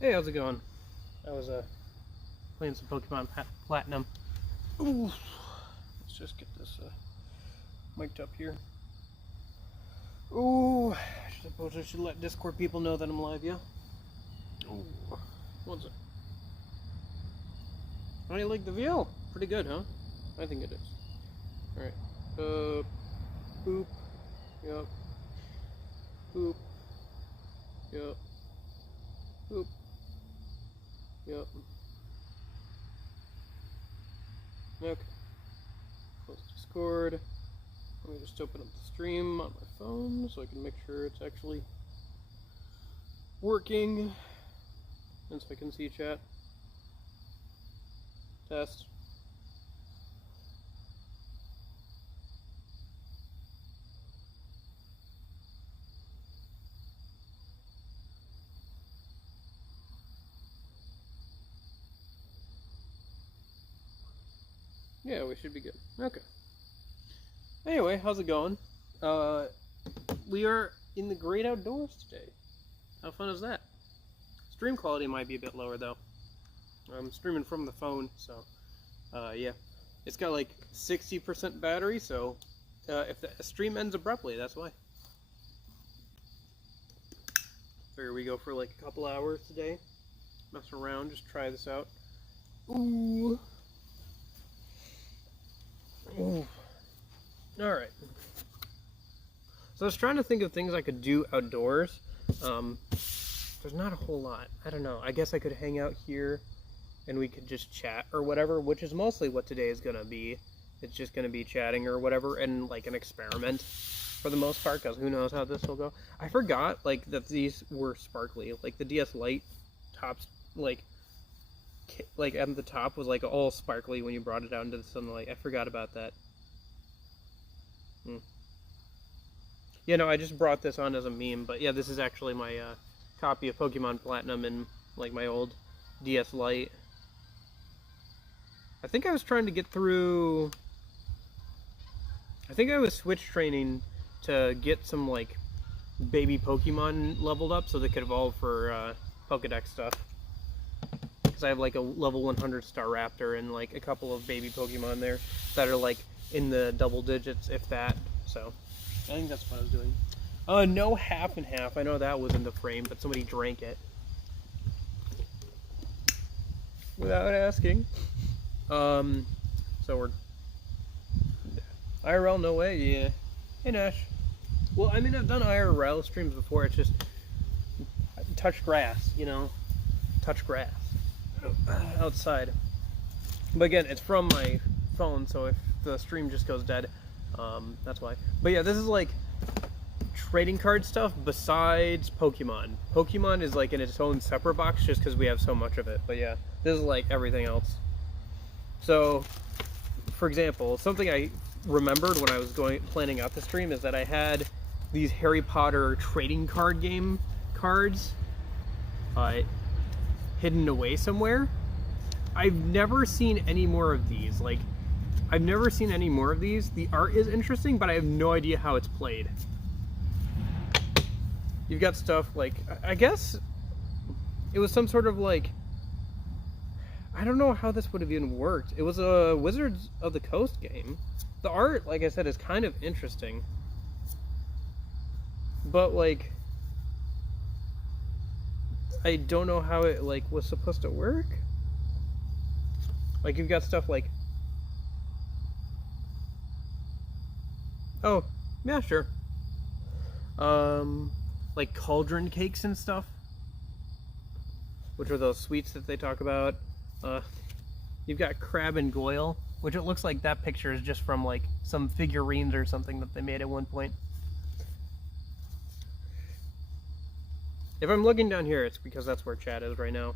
Hey, how's it going? I was playing some Pokemon Platinum. Ooh, let's just get this mic'd up here. Ooh, I suppose I should let Discord people know that I'm live, yeah? Ooh, what's it? How do you like the VL? Pretty good, huh? I think it is. Alright, boop, yep, boop, yep, boop, yep. Okay, close Discord. Let me just open up the stream on my phone so I can make sure it's actually working. And so I can see chat. Test. Yeah, we should be good. Okay. Anyway, how's it going? We are in the great outdoors today. How fun is that? Stream quality might be a bit lower though. I'm streaming from the phone, so yeah. It's got like 60% battery, so if the stream ends abruptly, that's why. Figure we go for like a couple hours today. Mess around, just try this out. Ooh. Ooh. Alright. So I was trying to think of things I could do outdoors. There's not a whole lot. I don't know. I guess I could hang out here and we could just chat or whatever, which is mostly what today is going to be. It's just going to be chatting or whatever and like an experiment for the most part, because who knows how this will go. I forgot like that these were sparkly. Like the DS Lite tops, like at the top was like all sparkly when you brought it out into the sunlight. I forgot about that. Yeah, no, I just brought this on as a meme, but yeah, this is actually my copy of Pokemon Platinum in like my old DS Lite. I think I was trying to get through... I think I was switch training to get some like baby Pokemon leveled up so they could evolve for Pokedex stuff. Because I have like a level 100 Staraptor and like a couple of baby Pokemon there that are like in the double digits, if that, so... I think that's what I was doing. No half and half. I know that was in the frame, but somebody drank it. Without asking. So we're... IRL, no way? Yeah. Hey, Nash. Well, I mean, I've done IRL streams before. It's just... touch grass, you know? Touch grass. Outside. But again, it's from my phone, so if the stream just goes dead... that's why. But yeah, this is like trading card stuff besides Pokemon. Pokemon is like in its own separate box just because we have so much of it. But yeah, this is like everything else. So, for example, something I remembered when I was planning out the stream is that I had these Harry Potter trading card game cards hidden away somewhere. I've never seen any more of these. Like, I've never seen any more of these. The art is interesting, but I have no idea how it's played. You've got stuff like, I guess it was some sort of like, I don't know how this would have even worked. It was a Wizards of the Coast game. The art, like I said, is kind of interesting. But like, I don't know how it like was supposed to work. Like, you've got stuff like, oh, yeah, sure. Like cauldron cakes and stuff, which are those sweets that they talk about. You've got Crab and Goyle, which it looks like that picture is just from like some figurines or something that they made at one point. If I'm looking down here, it's because that's where chat is right now.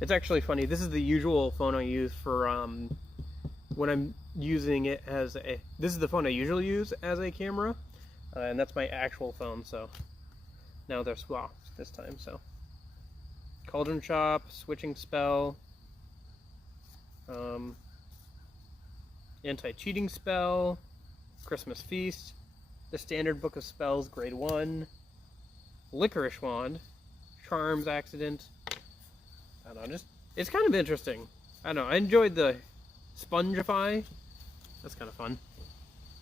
It's actually funny. This is the usual phone I use for when I'm using it as a... This is the phone I usually use as a camera, and that's my actual phone, so... Now they're swapped this time, so... Cauldron Shop, Switching Spell, Anti-Cheating Spell, Christmas Feast, The Standard Book of Spells, Grade 1, Licorice Wand, Charms Accident, I don't know, just it's kind of interesting. I don't know. I enjoyed the Spongify. That's kind of fun.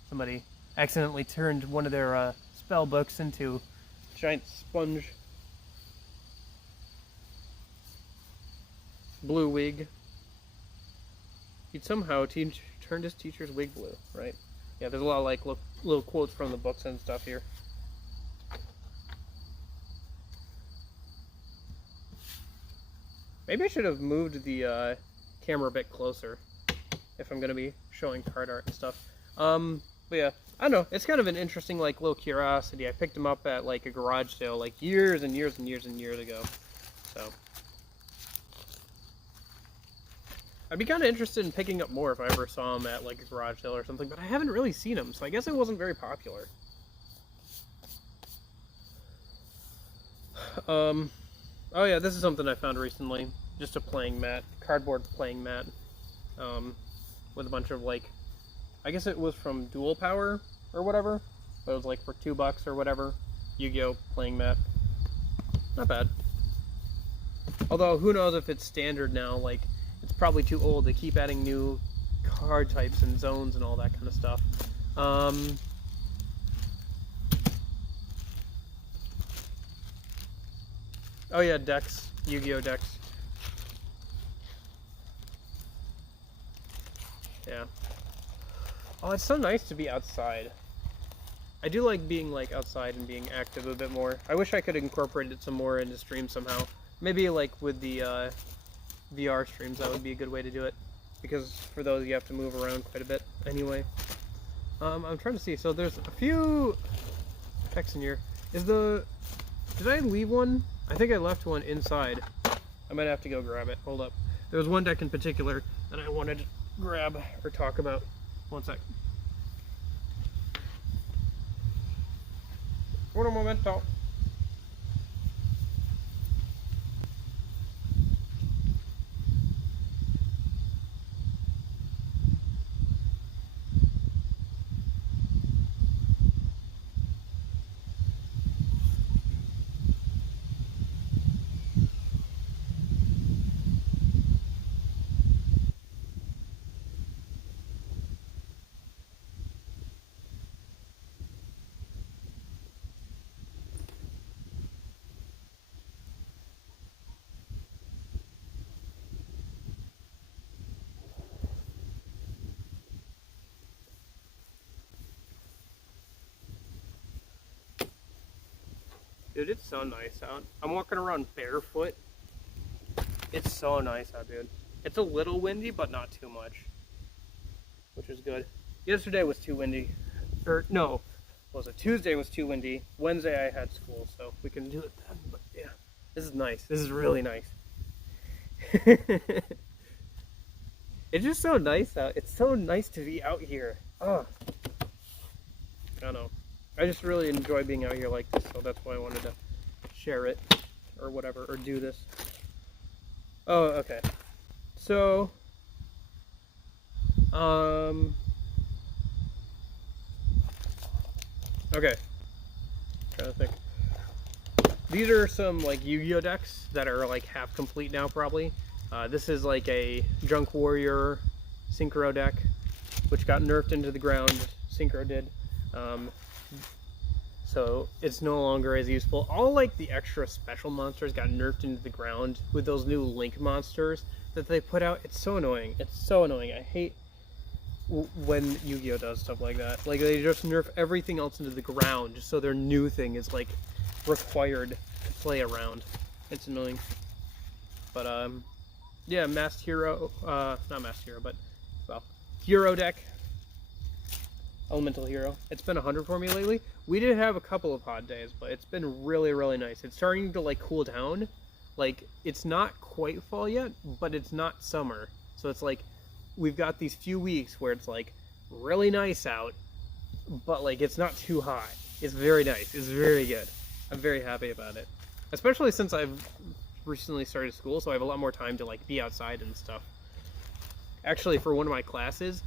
Somebody accidentally turned one of their spell books into a giant sponge. Blue wig. He'd somehow turned his teacher's wig blue, right? Yeah, there's a lot of like little quotes from the books and stuff here. Maybe I should have moved the camera a bit closer if I'm gonna be showing card art and stuff. But yeah, I don't know. It's kind of an interesting like little curiosity. I picked them up at like a garage sale like years and years and years and years ago. So I'd be kind of interested in picking up more if I ever saw them at like a garage sale or something, but I haven't really seen them, so I guess it wasn't very popular. Oh yeah, this is something I found recently. Just a playing mat, cardboard playing mat, with a bunch of like, I guess it was from Dual Power or whatever, but it was like for $2 or whatever. Yu-Gi-Oh playing mat. Not bad. Although who knows if it's standard now, like it's probably too old to keep adding new card types and zones and all that kind of stuff. Oh yeah, decks. Yu-Gi-Oh decks. Yeah. Oh, it's so nice to be outside. I do like being like outside and being active a bit more. I wish I could incorporate it some more into streams somehow. Maybe like with the VR streams, that would be a good way to do it. Because for those, you have to move around quite a bit anyway. I'm trying to see. So there's a few decks in here. Did I leave one? I think I left one inside. I might have to go grab it. Hold up. There was one deck in particular that I wanted to grab or talk about. One sec. Un momento. Dude, it's so nice out. I'm walking around barefoot. It's so nice out, dude. It's a little windy, but not too much, which is good. Yesterday was too windy. Or, no, what was it? Tuesday was too windy. Wednesday I had school, so we can do it then. But yeah, this is nice. This is really nice. It's just so nice out. It's so nice to be out here. Oh, I don't know. I just really enjoy being out here like this, so that's why I wanted to share it, or whatever, or do this. Oh, okay. So, okay. Trying to think. These are some like Yu-Gi-Oh decks that are like half complete now, probably. This is like a Junk Warrior Synchro deck, which got nerfed into the ground. Synchro did. So it's no longer as useful. All like the extra special monsters got nerfed into the ground with those new Link monsters that they put out. It's so annoying. It's so annoying. I hate when Yu-Gi-Oh does stuff like that. Like they just nerf everything else into the ground so their new thing is like required to play around. It's annoying. But yeah, Masked Hero, not Masked Hero, but well, Hero deck. Elemental Hero. It's been 100 for me lately. We did have a couple of hot days, but it's been really, really nice. It's starting to like cool down. Like it's not quite fall yet, but it's not summer. So it's like we've got these few weeks where it's like really nice out, but like it's not too hot. It's very nice. It's very good. I'm very happy about it. Especially since I've recently started school, so I have a lot more time to like be outside and stuff. Actually, for one of my classes,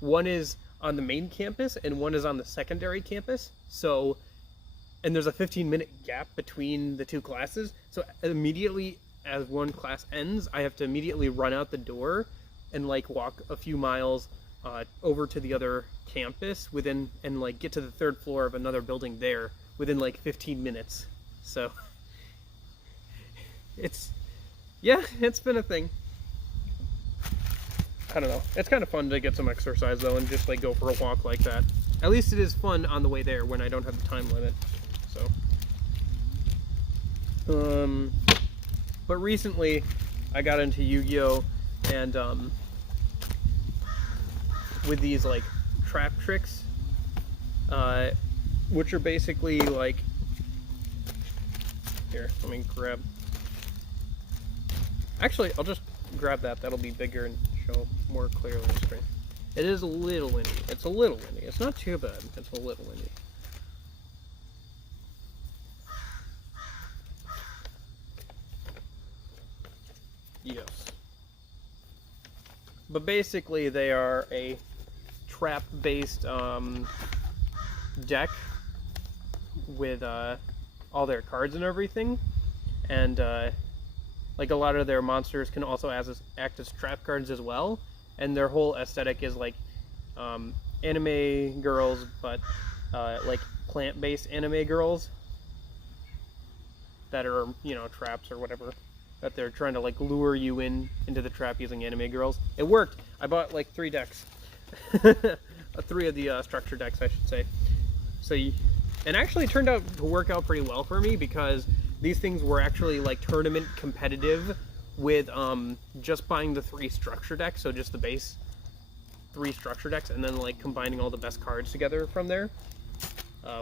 one is on the main campus and one is on the secondary campus. So, and there's a 15-minute gap between the two classes. So immediately as one class ends, I have to immediately run out the door and like walk a few miles over to the other campus and like get to the 3rd floor of another building there within like 15 minutes. So it's been a thing. I don't know. It's kind of fun to get some exercise though and just like go for a walk like that. At least it is fun on the way there when I don't have the time limit. So but recently I got into Yu-Gi-Oh! And with these like trap tricks, which are basically like, here, let me grab, actually I'll just grab that'll be bigger and show more clearly on the screen. It is a little windy. It's a little windy. It's not too bad. It's a little windy. Yes. But basically they are a trap-based deck with all their cards and everything. And like a lot of their monsters can also act as trap cards as well. And their whole aesthetic is like anime girls, but like plant-based anime girls that are, you know, traps or whatever, that they're trying to like lure you into the trap using anime girls. It worked. I bought like 3 decks. 3 of the structure decks, I should say. So, and actually it turned out to work out pretty well for me because these things were actually like tournament competitive with just buying the 3 structure decks, so just the base 3 structure decks, and then like combining all the best cards together from there,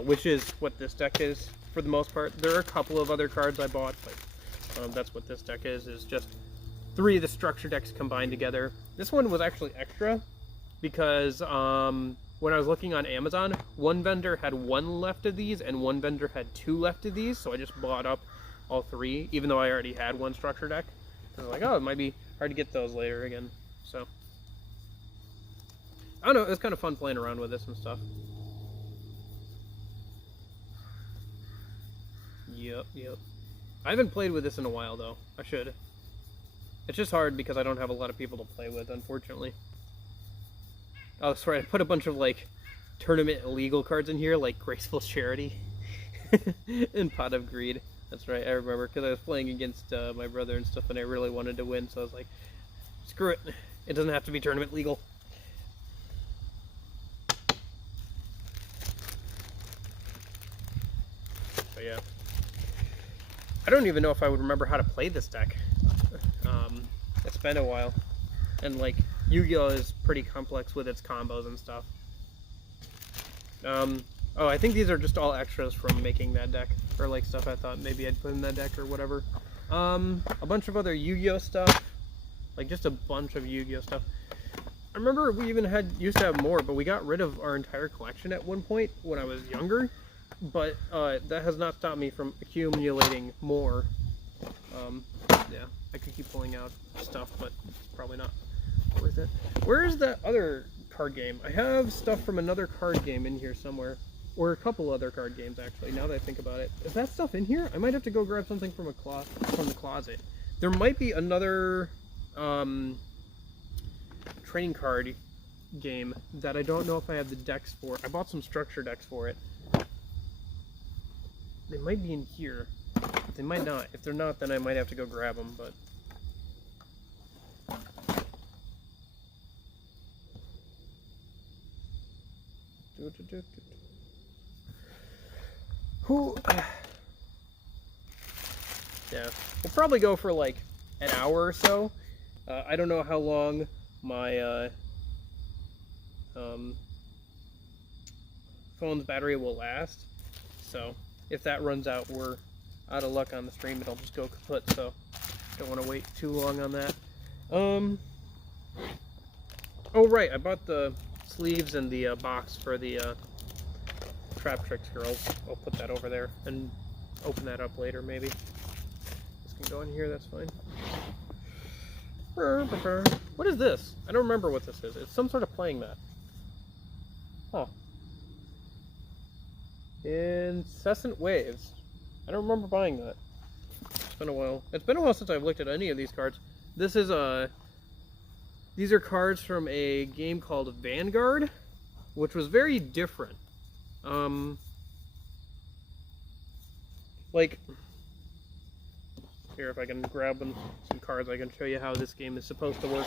which is what this deck is for the most part. There are a couple of other cards I bought, but that's what this deck is just 3 of the structure decks combined together. This one was actually extra because when I was looking on Amazon, one vendor had 1 left of these and one vendor had 2 left of these, so I just bought up all 3, even though I already had 1 structure deck. I was like, oh, it might be hard to get those later again. So, I don't know, it was kind of fun playing around with this and stuff. Yep. I haven't played with this in a while, though. I should. It's just hard because I don't have a lot of people to play with, unfortunately. Oh, sorry, I put a bunch of, like, tournament illegal cards in here, like Graceful Charity and Pot of Greed. That's right, I remember, because I was playing against my brother and stuff, and I really wanted to win, so I was like, screw it. It doesn't have to be tournament legal. So yeah. I don't even know if I would remember how to play this deck. It's been a while. And, like, Yu-Gi-Oh! Is pretty complex with its combos and stuff. Oh, I think these are just all extras from making that deck, or like stuff I thought maybe I'd put in that deck or whatever. A bunch of other Yu-Gi-Oh! Stuff, like just a bunch of Yu-Gi-Oh! Stuff. I remember we even used to have more, but we got rid of our entire collection at one point when I was younger, but that has not stopped me from accumulating more. Yeah, I could keep pulling out stuff, but it's probably not worth it. Where is that other card game? I have stuff from another card game in here somewhere. Or a couple other card games, actually, now that I think about it. Is that stuff in here? I might have to go grab something from the closet. There might be another trading card game that I don't know if I have the decks for. I bought some structure decks for it. They might be in here, but they might not. If they're not, then I might have to go grab them, but... Yeah, we'll probably go for like an hour or so. I don't know how long my phone's battery will last, so if that runs out, we're out of luck on the stream. It'll just go kaput, so don't want to wait too long on that. Oh right, I bought the sleeves and the box for the Trap Tricks girls. I'll put that over there and open that up later, maybe. This can go in here, that's fine. What is this? I don't remember what this is. It's some sort of playing mat. Huh. Incessant Waves. I don't remember buying that. been a while. It's been a while since I've looked at any of these cards. This is these are cards from a game called Vanguard, which was very different. Like, here, if I can grab some cards, I can show you how this game is supposed to work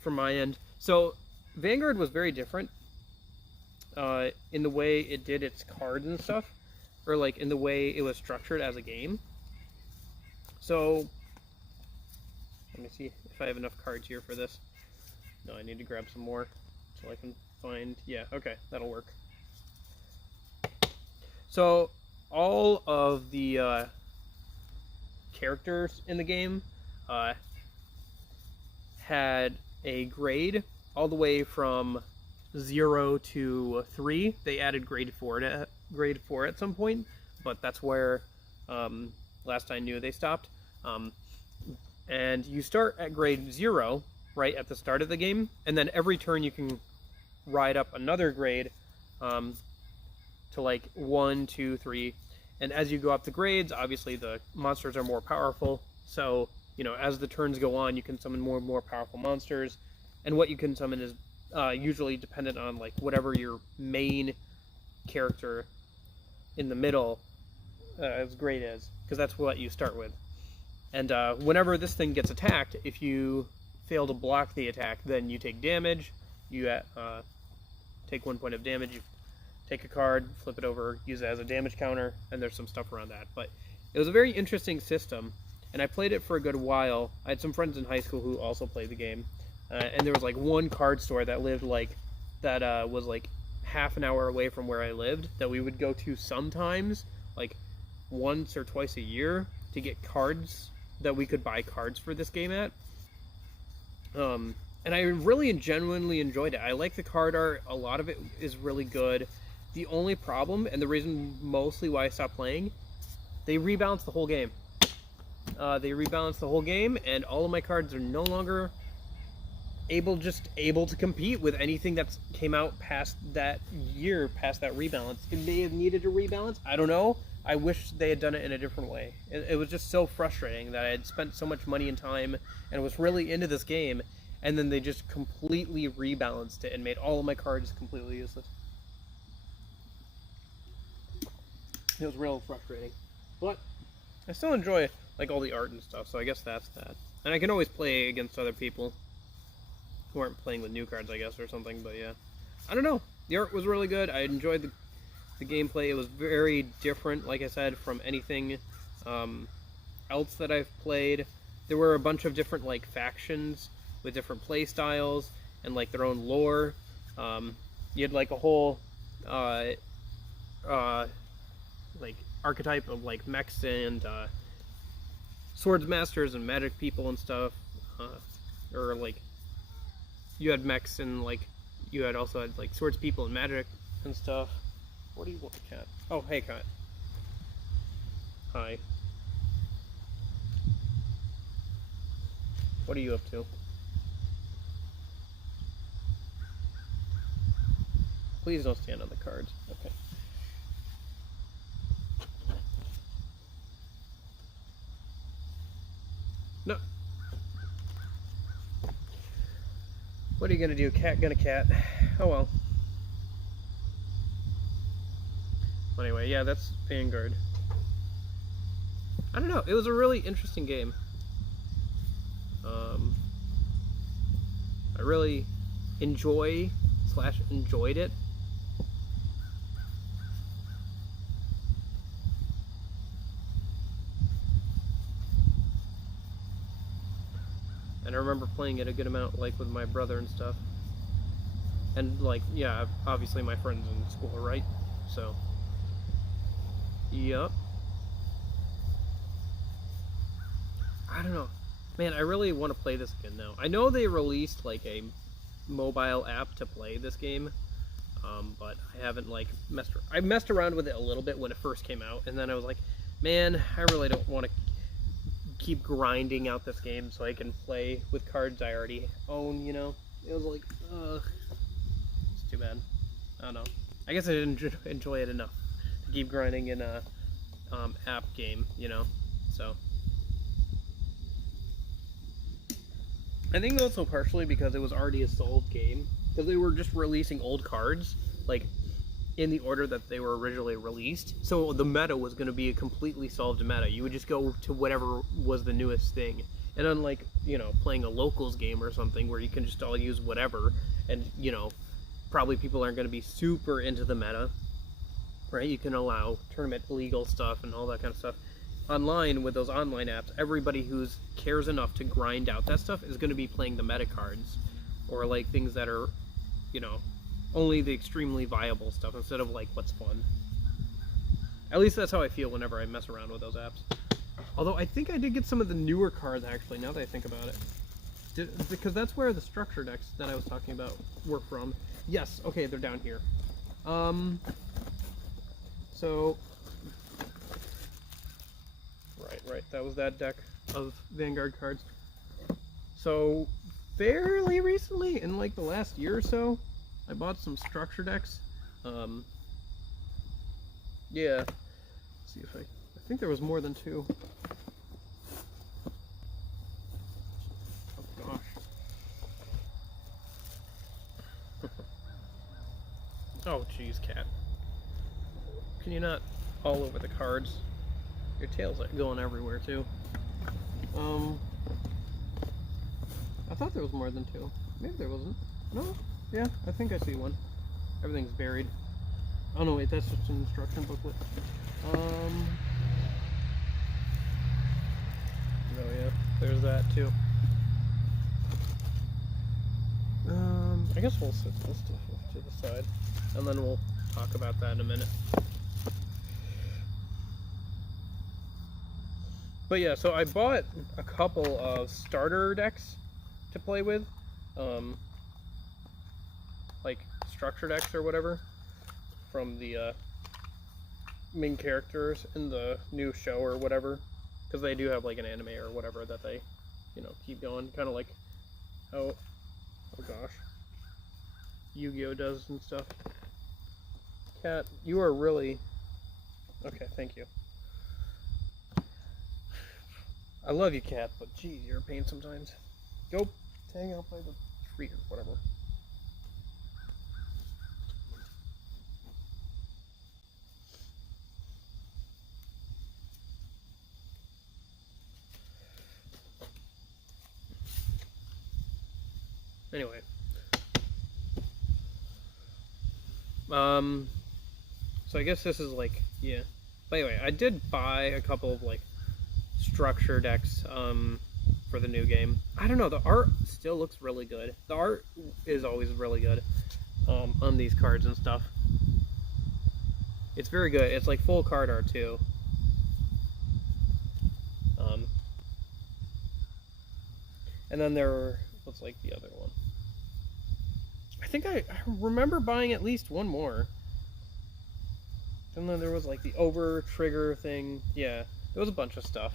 from my end. So, Vanguard was very different in the way it did its cards and stuff, or like in the way it was structured as a game. So, let me see if I have enough cards here for this. No, I need to grab some more so I can find, yeah, okay, that'll work. So, all of the characters in the game had a grade all the way from 0 to 3. They added grade 4 at some point, but that's where last I knew they stopped. And you start at grade 0 right at the start of the game, and then every turn you can ride up another grade to like 1, 2, 3. And as you go up the grades, obviously the monsters are more powerful. So, you know, as the turns go on, you can summon more and more powerful monsters. And what you can summon is usually dependent on like whatever your main character in the middle grade is, because that's what you start with. And whenever this thing gets attacked, if you fail to block the attack, then you take damage. You take 1 point of damage. You take a card, flip it over, use it as a damage counter, and there's some stuff around that. But it was a very interesting system, and I played it for a good while. I had some friends in high school who also played the game, and there was like one card store that lived like, that was like half an hour away from where I lived, that we would go to sometimes, like once or twice a year, to get cards that we could buy cards for this game at. And I really and genuinely enjoyed it. I like the card art. A lot of it is really good. The only problem, and the reason mostly why I stopped playing, they rebalanced the whole game. And all of my cards are no longer able to compete with anything that's came out past that year, past that rebalance. It may have needed a rebalance. I don't know. I wish they had done it in a different way. It was just so frustrating that I had spent so much money and time and was really into this game, and then they just completely rebalanced it and made all of my cards completely useless. It was real frustrating, but I still enjoy like all the art and stuff, so I guess that's that. And I can always play against other people who aren't playing with new cards, I guess, or something. But yeah, I don't know. The art was really good. I enjoyed the gameplay. It was very different, like I said, from anything else that I've played. There were a bunch of different like factions with different play styles and like their own lore. You had like a whole like archetype of like mechs and swords masters and magic people and stuff, or like you had mechs and like you had also had like swords people and magic and stuff. What do you want, cat? Oh, hey, cat. Hi. What are you up to? Please don't stand on the cards. Okay. No. What are you gonna do? Cat gonna cat. Oh well. Anyway, yeah, that's Vanguard. I don't know. It was a really interesting game. I really enjoyed it. And I remember playing it a good amount, like with my brother and stuff. And like, yeah, obviously my friends in school, right? So, yup. I don't know. Man, I really want to play this again now. I know they released like a mobile app to play this game, but I haven't like I messed around with it a little bit when it first came out, and then I was like, man, I really don't want to keep grinding out this game so I can play with cards I already own, you know? It was like, ugh. It's too bad. I don't know. I guess I didn't enjoy it enough to keep grinding in a app game, you know? So, I think also partially because it was already a solved game, because they were just releasing old cards like in the order that they were originally released. So the meta was going to be a completely solved meta. You would just go to whatever was the newest thing. And unlike, you know, playing a locals game or something where you can just all use whatever, and, you know, probably people aren't going to be super into the meta, right? You can allow tournament legal stuff and all that kind of stuff. Online, with those online apps, everybody who cares enough to grind out that stuff is going to be playing the meta cards, or like things that are, you know, only the extremely viable stuff instead of like what's fun. At least that's how I feel whenever I mess around with those apps. Although I think I did get some of the newer cards actually, now that I think about it. Because that's where the structure decks that I was talking about were from. Yes, okay, they're down here. So, right, that was that deck of Vanguard cards. So, fairly recently, in like the last year or so, I bought some structure decks. Yeah. Let's see if I think there was more than 2. Oh gosh. Oh jeez, cat. Can you not all over the cards? Your tail's like going everywhere too. I thought there was more than 2. Maybe there wasn't. No? Yeah, I think I see one. Everything's buried. Oh no, wait, that's just an instruction booklet. Oh yeah, there's that too. I guess we'll set this to the side, and then we'll talk about that in a minute. But yeah, so I bought a couple of starter decks to play with, like structure decks or whatever, from the main characters in the new show or whatever, because they do have like an anime or whatever that they, you know, keep going, kind of like how, oh gosh, Yu-Gi-Oh does and stuff. Cat, you are really, okay, thank you. I love you, cat, but geez, you're a pain sometimes. Go hang out by the tree or whatever. Anyway. So I guess this is like, yeah. But anyway, I did buy a couple of like structure decks for the new game. I don't know, the art still looks really good. The art is always really good on these cards and stuff. It's very good. It's like full card art too. And then there was like the other one. I think I remember buying at least one more. And then there was like the over trigger thing. Yeah, there was a bunch of stuff.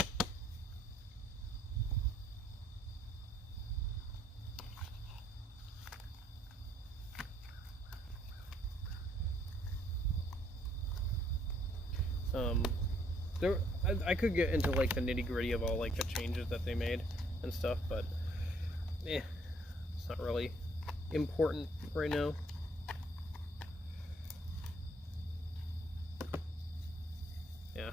I could get into like the nitty-gritty of all like the changes that they made and stuff, but it's not really important right now. Yeah.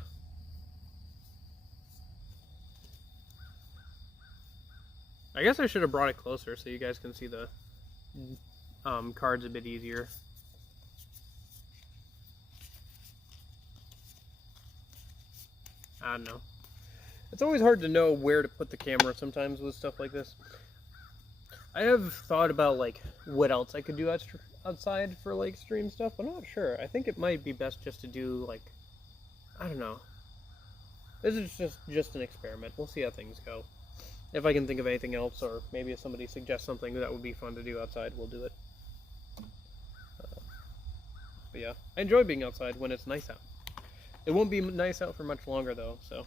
I guess I should have brought it closer so you guys can see the cards a bit easier. I don't know. It's always hard to know where to put the camera sometimes with stuff like this. I have thought about like what else I could do outside for like stream stuff, but I'm not sure. I think it might be best just to do like, I don't know. This is just an experiment. We'll see how things go. If I can think of anything else, or maybe if somebody suggests something that would be fun to do outside, we'll do it. But yeah, I enjoy being outside when it's nice out. It won't be nice out for much longer though, so.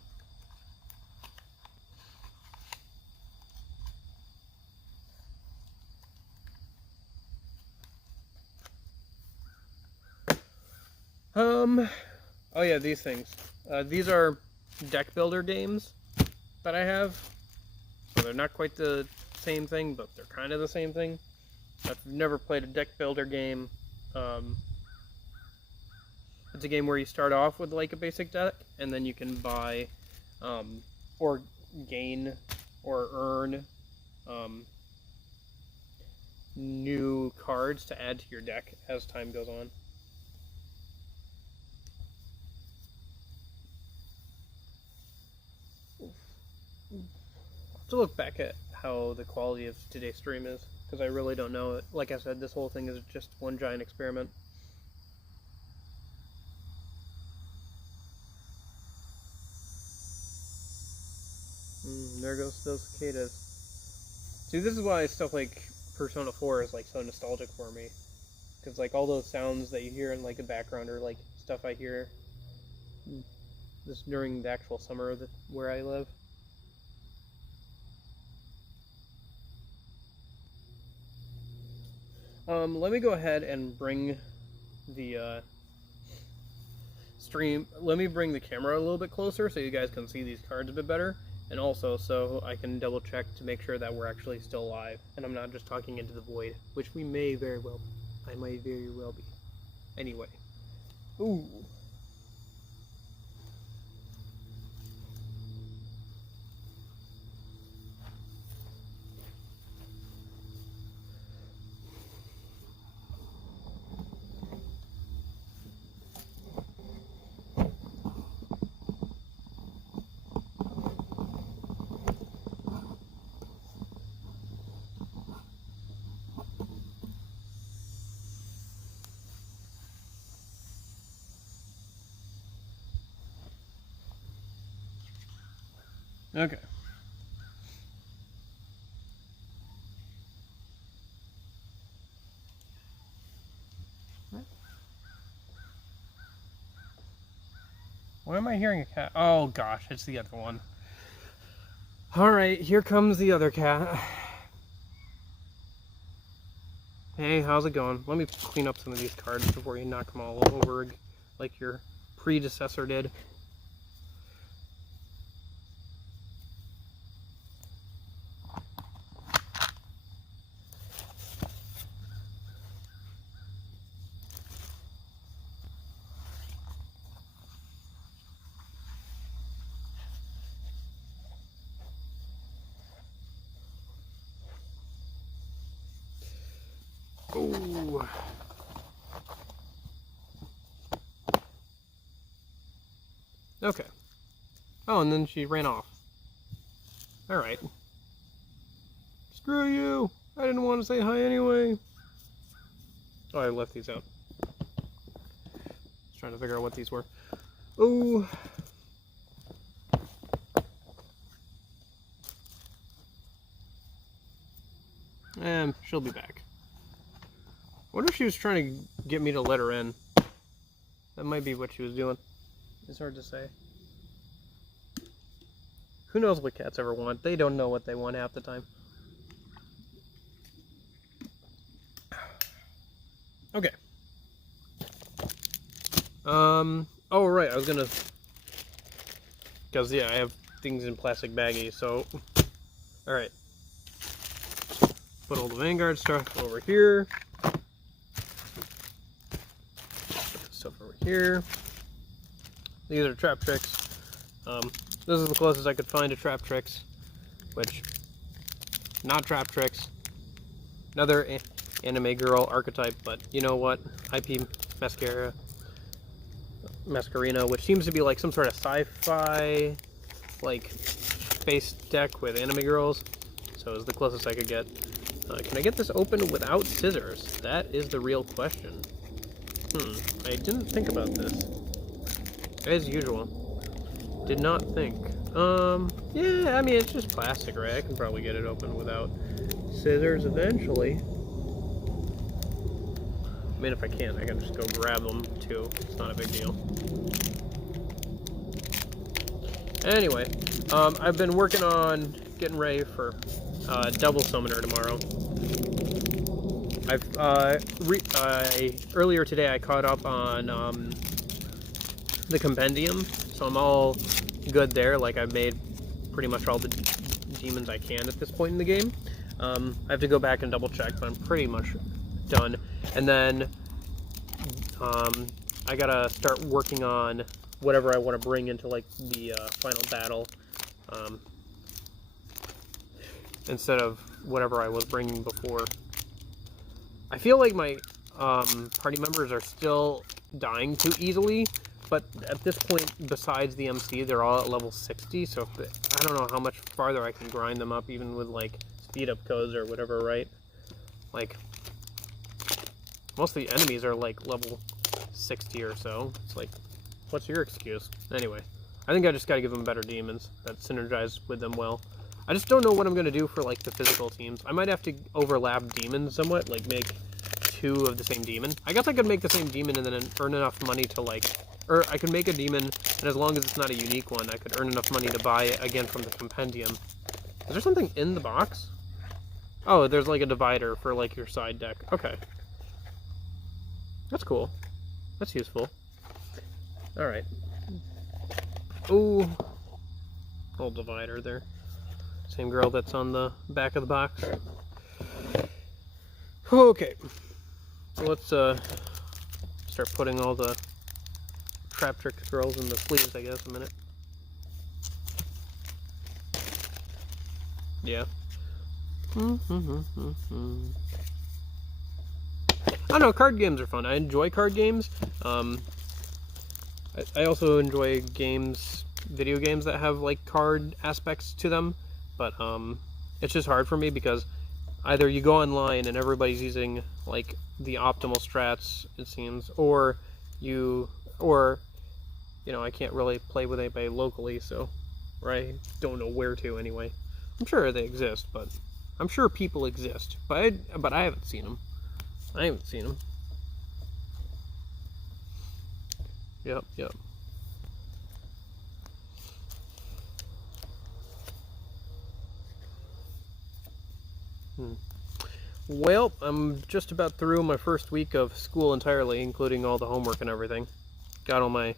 Oh yeah, these things. These are deck builder games that I have. So they're not quite the same thing, but they're kind of the same thing. If you've never played a deck builder game, it's a game where you start off with like a basic deck, and then you can buy or gain or earn new cards to add to your deck as time goes on. To look back at how the quality of today's stream is, because I really don't know. Like I said, this whole thing is just one giant experiment. There goes those cicadas. See, this is why stuff like Persona 4 is like so nostalgic for me, because like all those sounds that you hear in like the background are like stuff I hear this during the actual summer where I live. Let me go ahead and bring the stream. Let me bring the camera a little bit closer so you guys can see these cards a bit better. And also so I can double check to make sure that we're actually still live and I'm not just talking into the void, which we may very well, I might very well be. Anyway. Ooh. Okay. Why am I hearing a cat? Oh gosh, it's the other one. Alright, here comes the other cat. Hey, how's it going? Let me clean up some of these cards before you knock them all over like your predecessor did. Oh. Okay. Oh, and then she ran off. Alright. Screw you! I didn't want to say hi anyway. Oh, I left these out. Just trying to figure out what these were. Oh. And she'll be back. I wonder if she was trying to get me to let her in. That might be what she was doing. It's hard to say. Who knows what cats ever want? They don't know what they want half the time. Okay. Oh right, I was gonna... Because, yeah, I have things in plastic baggies, so... Alright. Put all the Vanguard stuff over here. Stuff over here. These are trap tricks. This is the closest I could find to trap tricks, which, not trap tricks. Another anime girl archetype, but you know what? IP Masquerina, which seems to be like some sort of sci-fi, like, space deck with anime girls. So it's the closest I could get. Can I get this open without scissors? That is the real question. I didn't think about this. As usual. Did not think. Yeah, I mean, it's just plastic, right? I can probably get it open without scissors eventually. I mean, if I can just go grab them, too. It's not a big deal. Anyway, I've been working on getting ready for Double Summoner tomorrow. Earlier today I caught up on the compendium, so I'm all good there. Like, I've made pretty much all the demons I can at this point in the game. I have to go back and double check, but I'm pretty much done. And then I gotta start working on whatever I want to bring into like the final battle, instead of whatever I was bringing before. I feel like my party members are still dying too easily, but at this point, besides the MC, they're all at level 60, so I don't know how much farther I can grind them up, even with like speed up codes or whatever, right? Like, most of the enemies are like level 60 or so. It's like, what's your excuse? Anyway, I think I just gotta give them better demons that synergize with them well. I just don't know what I'm gonna do for like the physical teams. I might have to overlap demons somewhat, like make 2 of the same demon. I guess I could make the same demon and then earn enough money to like, or I could make a demon, and as long as it's not a unique one, I could earn enough money to buy it again from the compendium. Is there something in the box? Oh, there's like a divider for like your side deck. Okay. That's cool. That's useful. Alright. Ooh. Old divider there. Same girl that's on the back of the box. Okay. So let's start putting all the Trap Tricks girls in the sleeves, I guess, a minute. Yeah. I don't know, card games are fun. I enjoy card games. I also enjoy games, video games that have like card aspects to them, but it's just hard for me because either you go online and everybody's using like the optimal strats, it seems, or you know, I can't really play with anybody locally, so, or I don't know where to anyway. I'm sure they exist, but I'm sure people exist, but I haven't seen them. I haven't seen them. Yep. Well, I'm just about through my first week of school entirely, including all the homework and everything. Got all my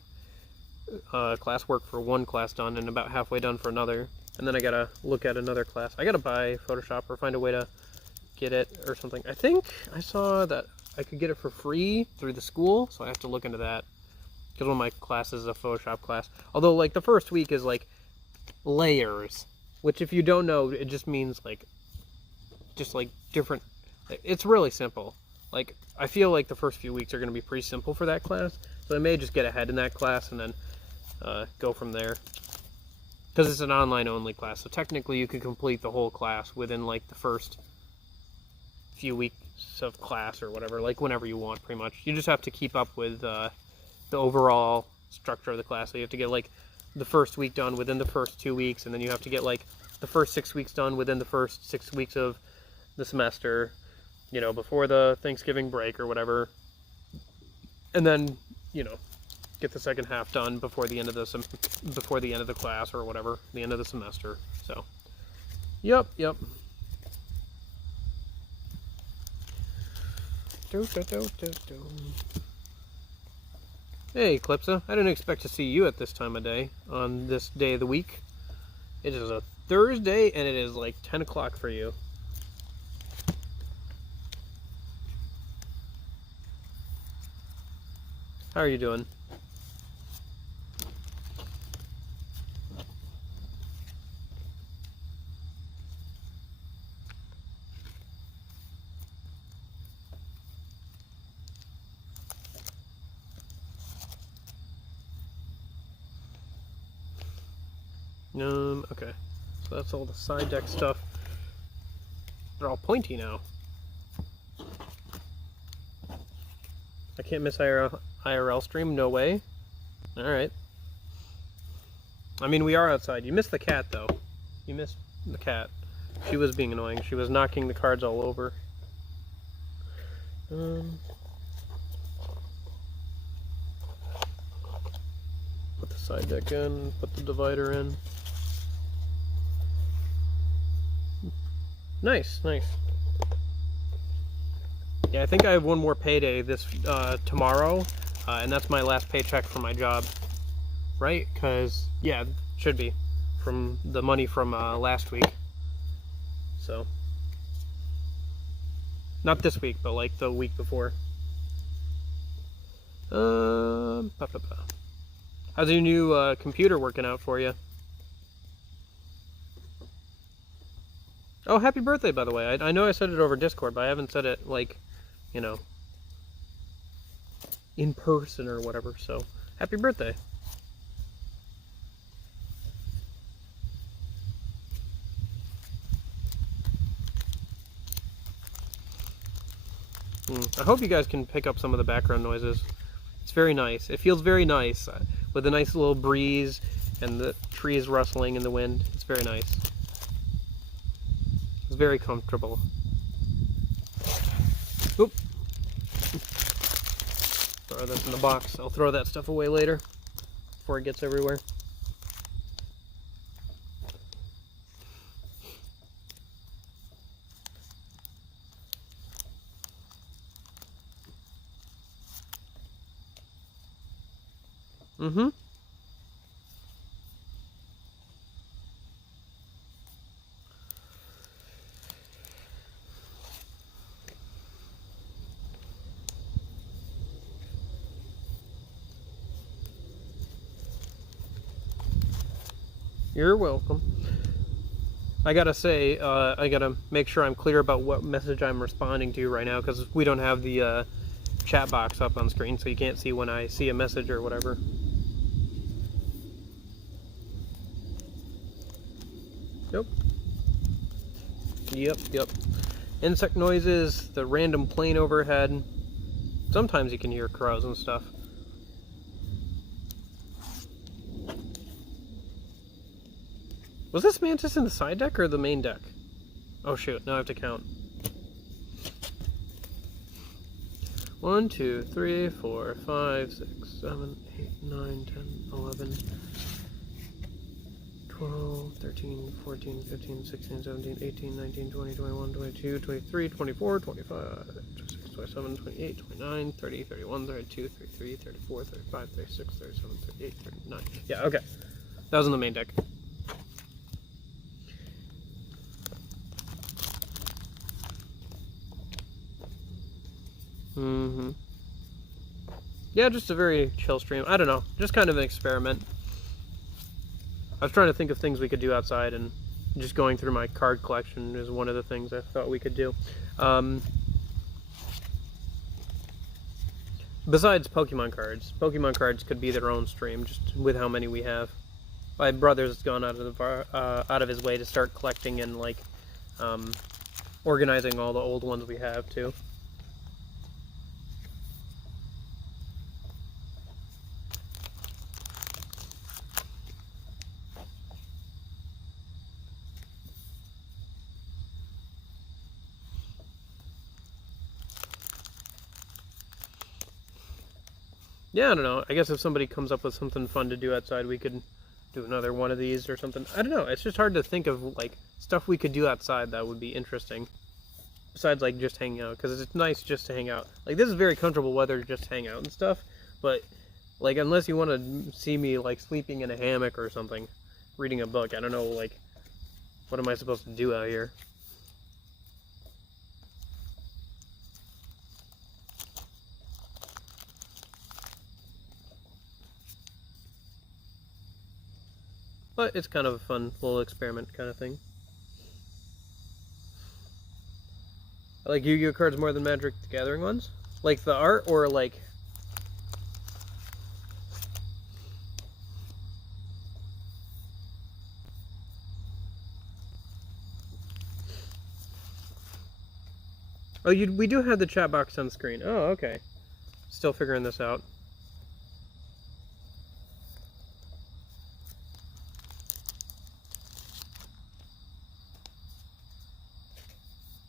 classwork for one class done and about halfway done for another. And then I gotta look at another class. I gotta buy Photoshop or find a way to get it or something. I think I saw that I could get it for free through the school, so I have to look into that. Because one of my classes is a Photoshop class. Although, like, the first week is, like, layers. Which, if you don't know, it just means, like, just, like, different... It's really simple. Like, I feel like the first few weeks are going to be pretty simple for that class. So I may just get ahead in that class and then go from there. Because it's an online-only class. So technically you could complete the whole class within, like, the first few weeks of class or whatever. Like, whenever you want, pretty much. You just have to keep up with the overall structure of the class. So you have to get, like, the first week done within the first 2 weeks. And then you have to get, like, the first 6 weeks done within the first 6 weeks of the semester. You know, before the Thanksgiving break or whatever. And then, you know, get the second half done before the end of the class or whatever, the end of the semester. So, yep. Hey, Eclipsa, I didn't expect to see you at this time of day, on this day of the week. It is a Thursday, and it is like 10 o'clock for you. How are you doing? Okay. So that's all the side deck stuff. They're all pointy now. I can't miss IRL stream? No way. Alright. I mean, we are outside. You missed the cat, though. You missed the cat. She was being annoying. She was knocking the cards all over. Put the side deck in. Put the divider in. Nice. Yeah, I think I have one more payday this tomorrow, and that's my last paycheck for my job, right? Because, yeah, it should be, from the money from last week. So, Not this week, but like the week before. How's your new computer working out for you? Oh, happy birthday, by the way. I know I said it over Discord, but I haven't said it, like, you know, in person or whatever, so happy birthday. I hope you guys can pick up some of the background noises. It's very nice. It feels very nice with a nice little breeze and the trees rustling in the wind. It's very nice. It's very comfortable. Oop. Throw this in the box. I'll throw that stuff away later before it gets everywhere. Mm-hmm. You're welcome. I gotta say, I gotta make sure I'm clear about what message I'm responding to right now, because we don't have the chat box up on screen, so you can't see when I see a message or whatever. Nope. Yep. Insect noises, the random plane overhead. Sometimes you can hear crows and stuff. Was this mantis in the side deck or the main deck? Oh shoot, now I have to count. 1, 2, 3, 4, 5, 6, 7, 8, 9, 10, 11, 12, 13, 14, 15, 16, 17, 18, 19, 20, 21, 22, 23, 24, 25, 26, 27, 28, 29, 30, 31, 32, 33, 34, 35, 36, 37, 38, 39. Yeah, okay. That was in the main deck. Mm-hmm. Yeah, just a very chill stream. I don't know. Just kind of an experiment. I was trying to think of things we could do outside, and just going through my card collection is one of the things I thought we could do. Besides Pokemon cards could be their own stream, just with how many we have. My brother's gone out of his way to start collecting and like organizing all the old ones we have too. Yeah, I don't know. I guess if somebody comes up with something fun to do outside, we could do another one of these or something. I don't know. It's just hard to think of, like, stuff we could do outside that would be interesting. Besides, like, just hanging out. Because it's nice just to hang out. Like, this is very comfortable weather to just hang out and stuff. But, like, unless you want to see me, like, sleeping in a hammock or something, reading a book, I don't know, like, what am I supposed to do out here? But it's kind of a fun little experiment kind of thing. I like Yu-Gi-Oh cards more than Magic the Gathering ones? Like the art, or like... Oh, we do have the chat box on screen. Oh, okay. Still figuring this out.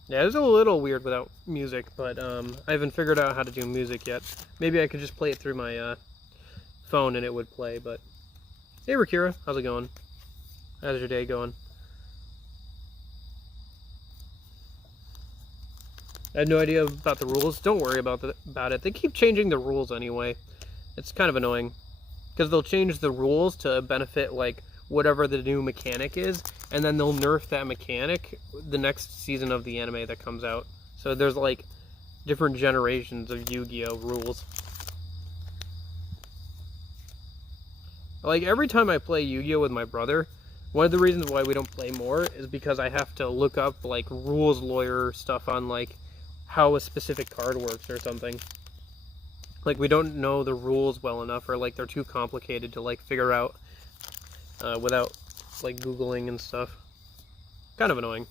Yeah, it's a little weird without music, but I haven't figured out how to do music yet. Maybe I could just play it through my phone and it would play, but... Hey, Rakira, how's it going? How's your day going? I had no idea about the rules. Don't worry about it. They keep changing the rules anyway. It's kind of annoying. Because they'll change the rules to benefit, like, whatever the new mechanic is, and then they'll nerf that mechanic the next season of the anime that comes out. So there's like different generations of Yu-Gi-Oh rules. Like every time I play Yu-Gi-Oh with my brother, one of the reasons why we don't play more is because I have to look up like rules lawyer stuff on like how a specific card works or something. Like we don't know the rules well enough, or like they're too complicated to like figure out without like Googling and stuff. Kind of annoying.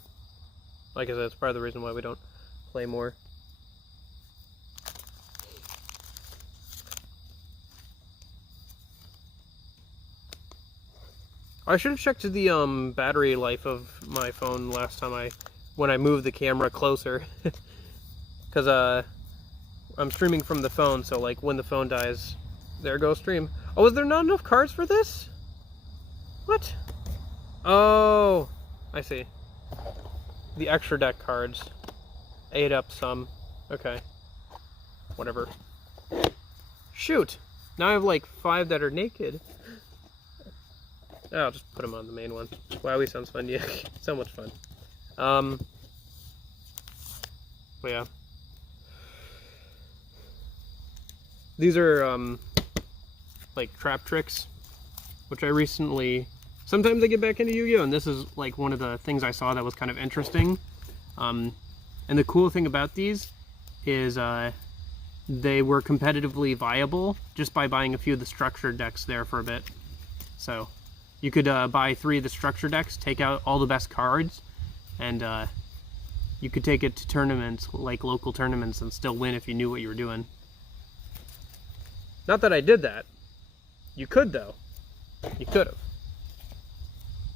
Like I said, it's part of the reason why we don't play more. I should have checked the battery life of my phone last time when I moved the camera closer. Because I'm streaming from the phone, so like when the phone dies, there goes stream. Oh, is there not enough cards for this? What? Oh, I see. The extra deck cards ate up some. Okay. Whatever. Shoot! Now I have like 5 that are naked. Oh, I'll just put them on the main one. WoWie sounds fun. Yeah, so much fun. But yeah. These are, like, trap tricks, which I recently... Sometimes I get back into Yu-Gi-Oh! And this is, like, one of the things I saw that was kind of interesting. And the cool thing about these is they were competitively viable just by buying a few of the structure decks there for a bit. So, you could buy 3 of the structure decks, take out all the best cards, and you could take it to tournaments, like local tournaments, and still win if you knew what you were doing. Not that I did that. You could, though. You could have.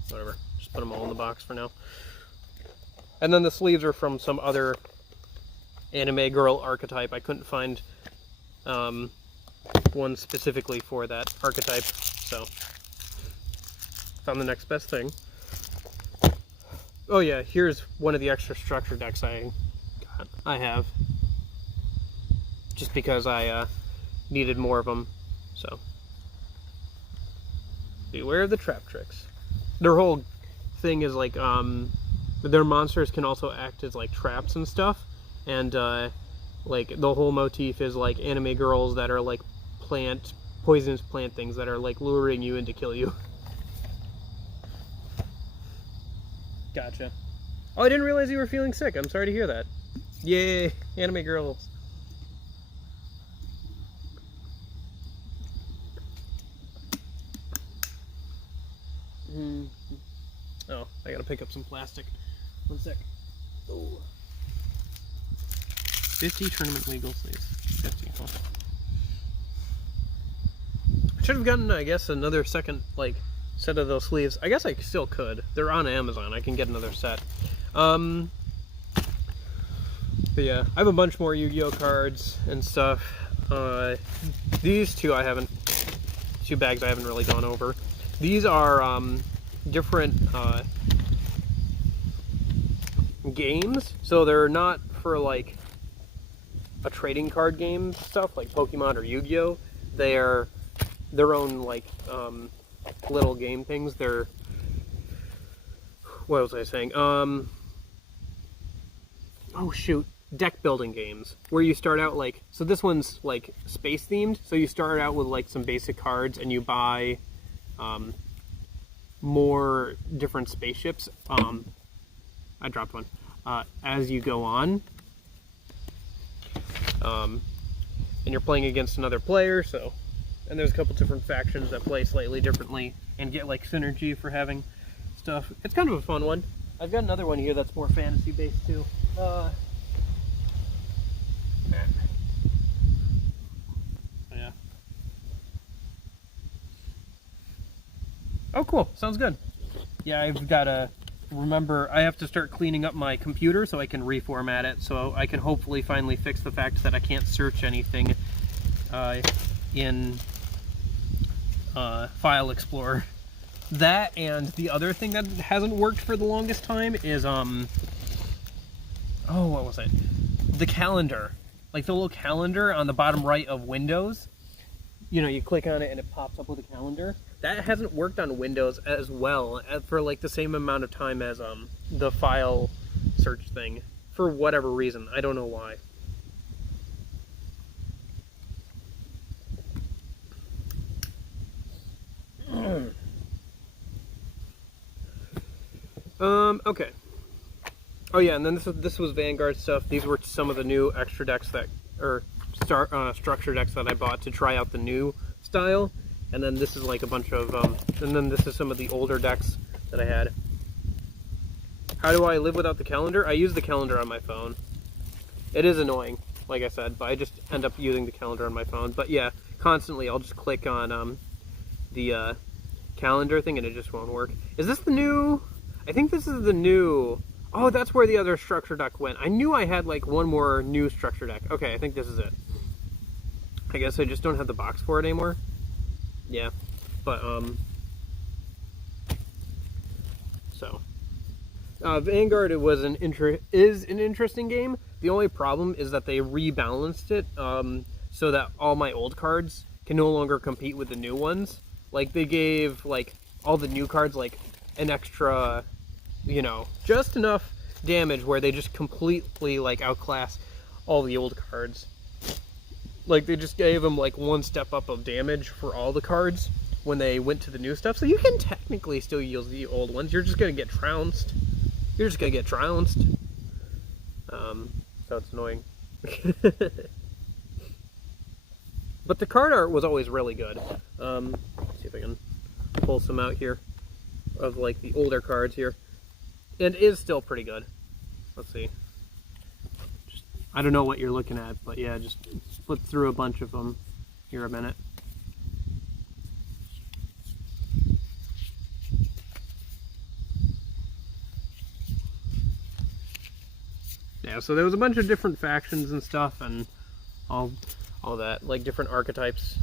Whatever. Just put them all in the box for now. And then the sleeves are from some other anime girl archetype. I couldn't find one specifically for that archetype, so found the next best thing. Oh yeah, here's one of the extra structure decks I have. Just because I needed more of them, so. Beware of the trap tricks. Their whole thing is like, their monsters can also act as like traps and stuff, and like the whole motif is like anime girls that are like poisonous plant things that are like luring you in to kill you. Gotcha. Oh, I didn't realize you were feeling sick. I'm sorry to hear that. Yay, anime girls. Oh, I gotta pick up some plastic. One sec. Oh. 50 tournament legal sleeves. 50. Oh. I should have gotten, I guess, another second, like, set of those sleeves. I guess I still could. They're on Amazon. I can get another set. But yeah, I have a bunch more Yu-Gi-Oh cards and stuff. These two two bags I haven't really gone over. These are different games, so they're not for like a trading card game stuff like Pokemon or Yu-Gi-Oh. They are their own like little game things. They're, what was I saying? Oh shoot, deck building games where you start out like, so this one's like space themed, so you start out with like some basic cards and you buy more different spaceships. I dropped one as you go on, and you're playing against another player, so, and there's a couple different factions that play slightly differently and get like synergy for having stuff. It's kind of a fun one. I've got another one here that's more fantasy based too. Yeah. Oh, cool. Sounds good. Yeah, I've got to remember, I have to start cleaning up my computer so I can reformat it, so I can hopefully finally fix the fact that I can't search anything in File Explorer. That, and the other thing that hasn't worked for the longest time is, oh, what was it? The calendar. Like the little calendar on the bottom right of Windows. You know, you click on it and it pops up with a calendar. That hasn't worked on Windows as well for like the same amount of time as the file search thing. for whatever reason. I don't know why. Okay. Oh yeah, and then this was Vanguard stuff. These were some of the new extra decks that, or structure decks that I bought to try out the new style. And then this is like a bunch of, and then this is some of the older decks that I had. How do I live without the calendar? I use the calendar on my phone. It is annoying, like I said, but I just end up using the calendar on my phone. But yeah, constantly I'll just click on the calendar thing and it just won't work. Is this the new? I think this is the new. Oh, that's where the other structure deck went. I knew I had like one more new structure deck. Okay, I think this is it. I guess I just don't have the box for it anymore. Yeah, but so Vanguard is an interesting game. The only problem is that they rebalanced it so that all my old cards can no longer compete with the new ones. Like they gave like all the new cards like an extra, you know, just enough damage where they just completely like outclass all the old cards. Like they just gave them like one step up of damage for all the cards when they went to the new stuff. So you can technically still use the old ones. You're just gonna get trounced. You're just gonna get trounced. So it's annoying. But the card art was always really good. Let's see if I can pull some out here of like the older cards here. And it is still pretty good. Let's see. I don't know what you're looking at, but yeah, just flip through a bunch of them here a minute. Yeah, so there was a bunch of different factions and stuff and all that, like different archetypes.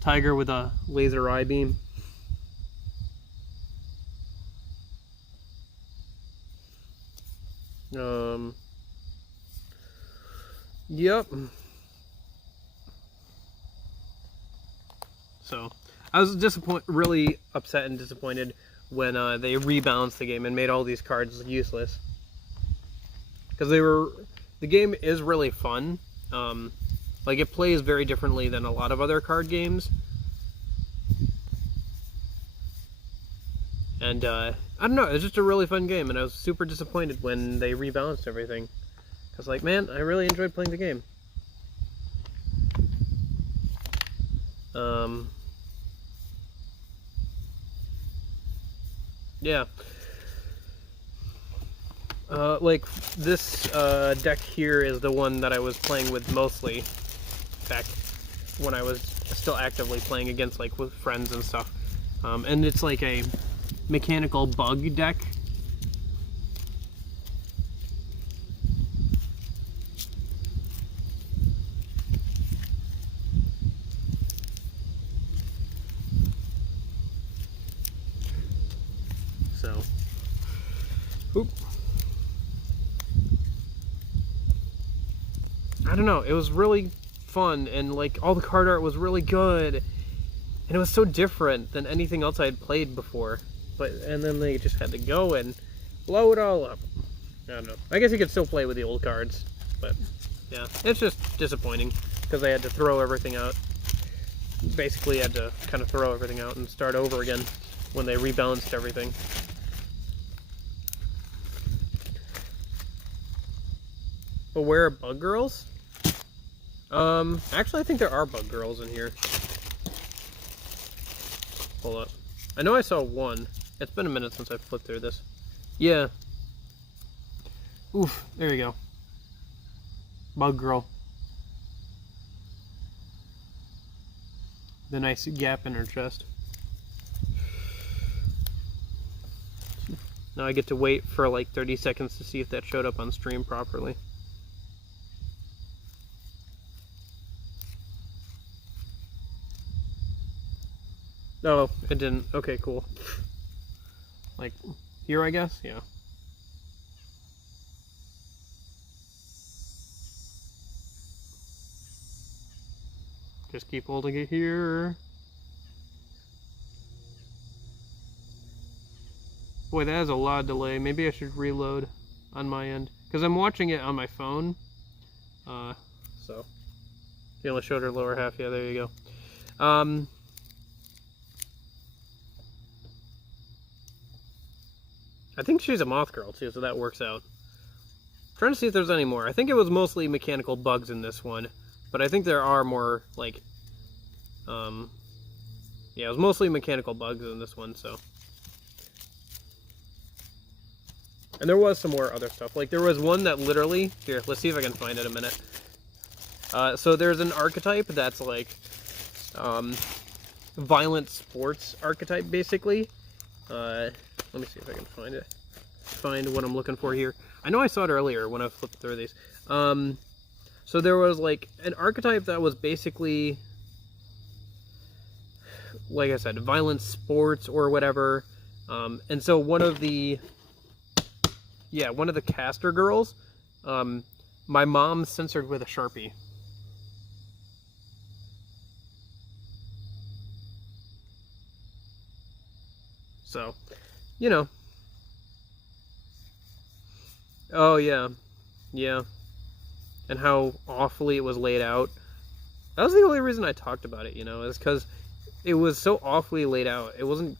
Tiger with a laser eye beam. Yep. So, I was really upset and disappointed when they rebalanced the game and made all these cards useless. Because the game is really fun. Like it plays very differently than a lot of other card games. And I don't know, it's just a really fun game, and I was super disappointed when they rebalanced everything. I was like, man, I really enjoyed playing the game. Yeah. Like, this deck here is the one that I was playing with mostly back when I was still actively playing against, like, with friends and stuff. And it's like a mechanical bug deck. So, oop. I don't know, it was really fun, and like all the card art was really good, and it was so different than anything else I had played before. And then they just had to go and blow it all up. I don't know. I guess you could still play with the old cards, but yeah, it's just disappointing because I had to throw everything out. Basically, had to kind of throw everything out and start over again when they rebalanced everything. But where are bug girls? Actually, I think there are bug girls in here. Hold up. I know I saw one. It's been a minute since I flipped through this. Yeah. Oof, there you go. Bug girl. The nice gap in her chest. Now I get to wait for like 30 seconds to see if that showed up on stream properly. Oh, it didn't. Okay, cool. Like, here, I guess? Yeah. Just keep holding it here. Boy, that has a lot of delay. Maybe I should reload on my end. Because I'm watching it on my phone. So. You only showed her lower half. Yeah, there you go. I think she's a moth girl, too, so that works out. I'm trying to see if there's any more. I think it was mostly mechanical bugs in this one. But I think there are more, like... yeah, it was mostly mechanical bugs in this one, so... And there was some more other stuff. Like, there was one that literally... Here, let's see if I can find it in a minute. So there's an archetype that's like... violent sports archetype, basically. Let me see if I can find it. Find what I'm looking for here. I know I saw it earlier when I flipped through these. So there was, like, an archetype that was basically... like I said, violent sports or whatever. And so one of the... yeah, one of the caster girls, my mom censored with a Sharpie. So, you know. Oh, yeah. Yeah. And how awfully it was laid out. That was the only reason I talked about it, you know, is because it was so awfully laid out. It wasn't,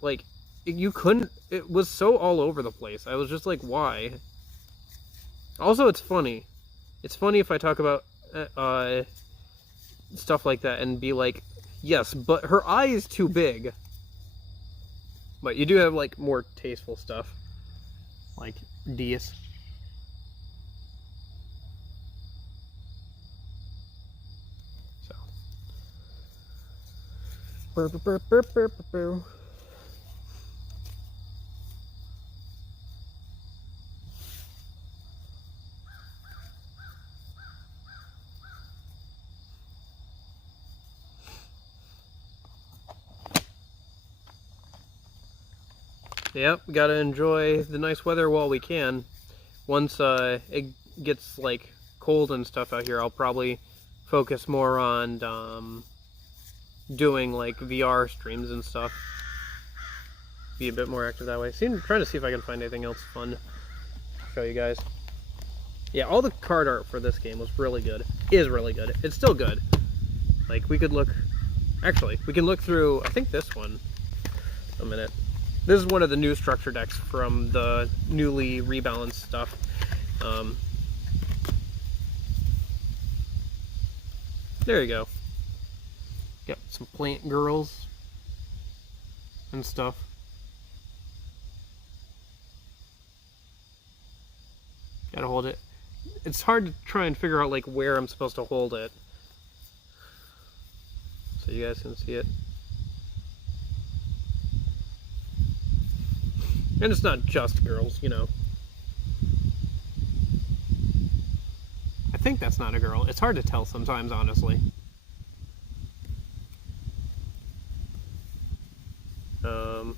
like... you couldn't... it was so all over the place. I was just like, why? Also, it's funny. It's funny if I talk about stuff like that and be like, yes, but her eye is too big. But you do have, like, more tasteful stuff. Like, Deus. So. Burr, burr, burr, burr, burr, burr. Yep, gotta enjoy the nice weather while we can. Once it gets, like, cold and stuff out here, I'll probably focus more on doing, like, VR streams and stuff. Be a bit more active that way. I'm trying to see if I can find anything else fun to show you guys. Yeah, all the card art for this game was really good. Is really good. It's still good. Like, we could look... actually, we can look through, I think this one. A minute. This is one of the new structure decks from the newly rebalanced stuff. There you go. Got some plant girls and stuff. Gotta hold it. It's hard to try and figure out, like, where I'm supposed to hold it, so you guys can see it. And it's not just girls, you know. I think that's not a girl. It's hard to tell sometimes, honestly. Trying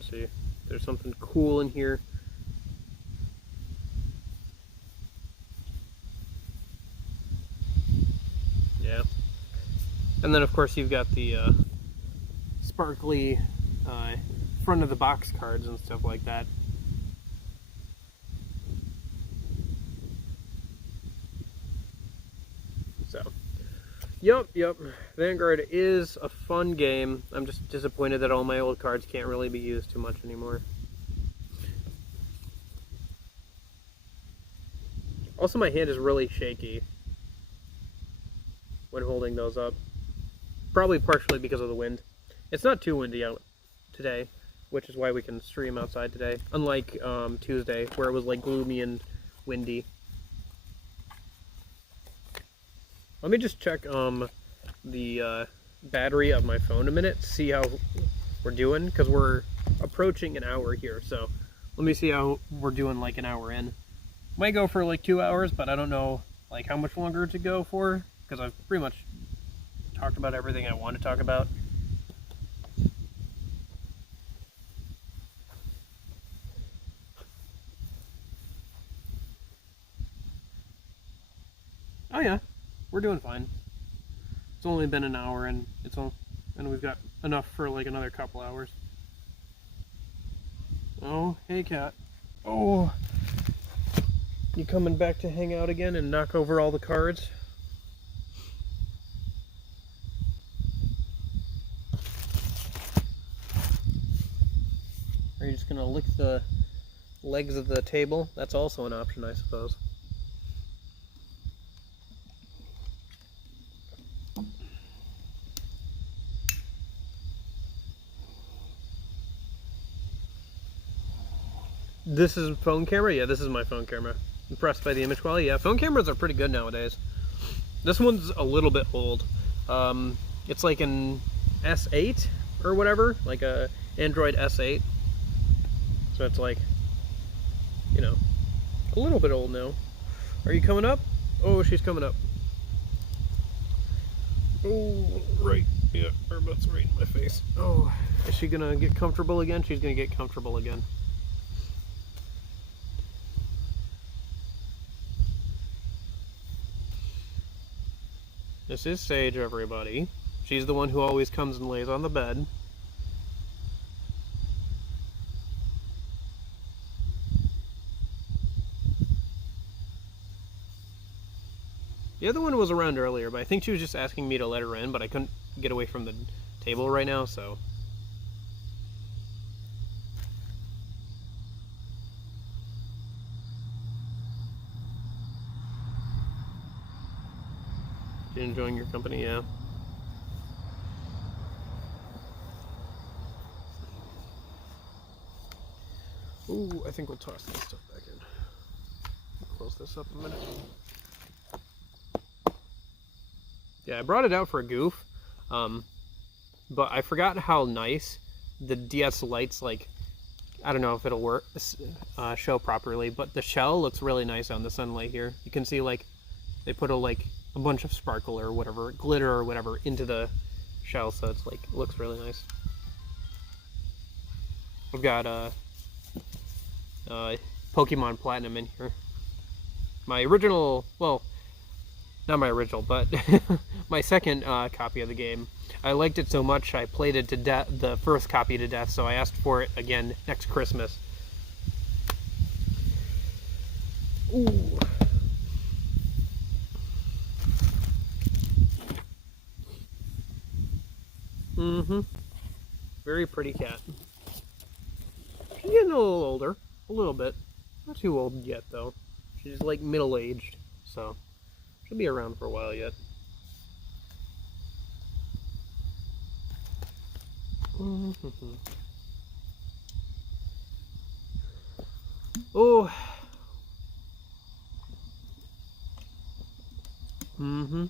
to see if there's something cool in here. Yeah. And then, of course, you've got the sparkly front of the box cards and stuff like that. So, yep. Vanguard is a fun game. I'm just disappointed that all my old cards can't really be used too much anymore. Also, my hand is really shaky when holding those up. Probably partially because of the wind. It's not too windy out today, which is why we can stream outside today. Unlike Tuesday, where it was like gloomy and windy. Let me just check the battery of my phone a minute, see how we're doing, because we're approaching an hour here. So let me see how we're doing, like, an hour in. Might go for like 2 hours, but I don't know like how much longer to go for, because I've pretty much talked about everything I want to talk about. Oh yeah, we're doing fine. It's only been an hour, and we've got enough for like another couple hours. Oh, hey cat. Oh, you coming back to hang out again and knock over all the cards? Are you just gonna lick the legs of the table? That's also an option, I suppose. This is phone camera? Yeah, this is my phone camera. Impressed by the image quality? Yeah, phone cameras are pretty good nowadays. This one's a little bit old. It's like an S8 or whatever, like a Android S8. So it's like, you know, a little bit old now. Are you coming up? Oh, she's coming up. Oh, right. Yeah, her butt's right in my face. Oh, is she gonna get comfortable again? She's gonna get comfortable again. This is Sage, everybody. She's the one who always comes and lays on the bed. The other one was around earlier, but I think she was just asking me to let her in, but I couldn't get away from the table right now, so... You enjoying your company? Yeah. Ooh, I think we'll toss this stuff back in. Close this up a minute. Yeah, I brought it out for a goof, but I forgot how nice the DS Lite's, like, I don't know if it'll work, show properly, but the shell looks really nice on the sunlight here. You can see, like, they put a bunch of sparkle or whatever, glitter or whatever into the shell, so it's like, it looks really nice. I've got Pokemon Platinum in here. My original, well, not my original, but my second copy of the game. I liked it so much I played it to death, the first copy to death, so I asked for it again next Christmas. Ooh. Mm-hmm. Very pretty cat. She's getting a little older. A little bit. Not too old yet, though. She's like middle-aged, so she'll be around for a while yet. Mm-hmm. Oh. Mm-hmm.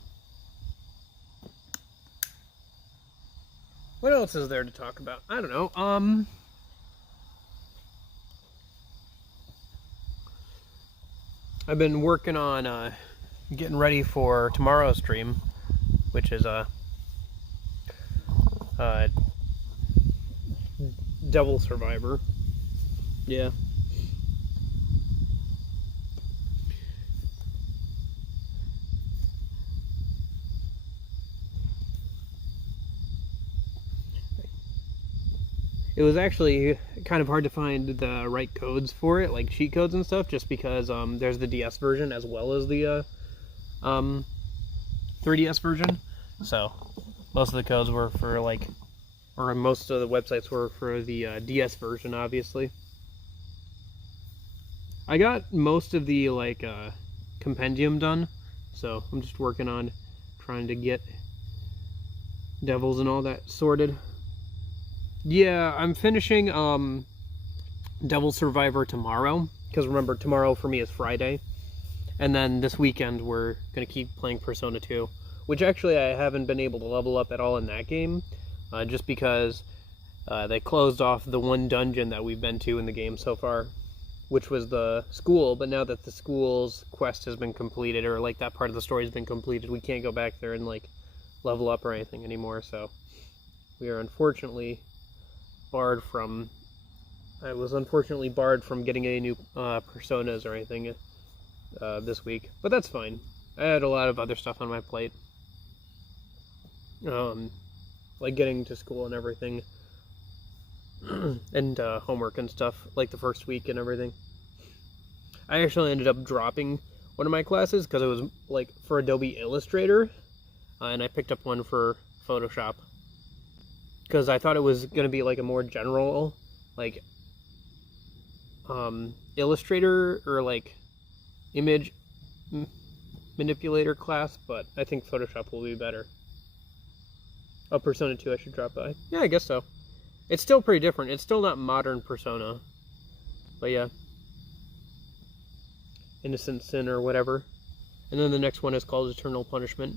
What else is there to talk about? I don't know. I've been working on getting ready for tomorrow's stream, which is Devil Survivor. Yeah. It was actually kind of hard to find the right codes for it, like cheat codes and stuff, just because there's the DS version as well as the 3DS version. So most of the codes were for or most of the websites were for the DS version, obviously. I got most of the compendium done, so I'm just working on trying to get devils and all that sorted. Yeah, I'm finishing Devil Survivor tomorrow, because remember, tomorrow for me is Friday. And then this weekend we're going to keep playing Persona 2, which actually I haven't been able to level up at all in that game, just because they closed off the one dungeon that we've been to in the game so far, which was the school. But now that the school's quest has been completed, or like that part of the story has been completed, we can't go back there and like level up or anything anymore, so we are unfortunately barred from... I was unfortunately barred from getting any new Personas or anything this week, but that's fine. I had a lot of other stuff on my plate. like getting to school and everything, and homework and stuff, like the first week and everything. I actually ended up dropping one of my classes because it was like for Adobe Illustrator, and I picked up one for Photoshop because I thought it was going to be like a more general, like Illustrator or like image manipulator class, but I think Photoshop will be better. Oh, Persona 2 I should drop by. Yeah, I guess so. It's still pretty different. It's still not modern Persona. But yeah. Innocent Sin or whatever. And then the next one is called Eternal Punishment.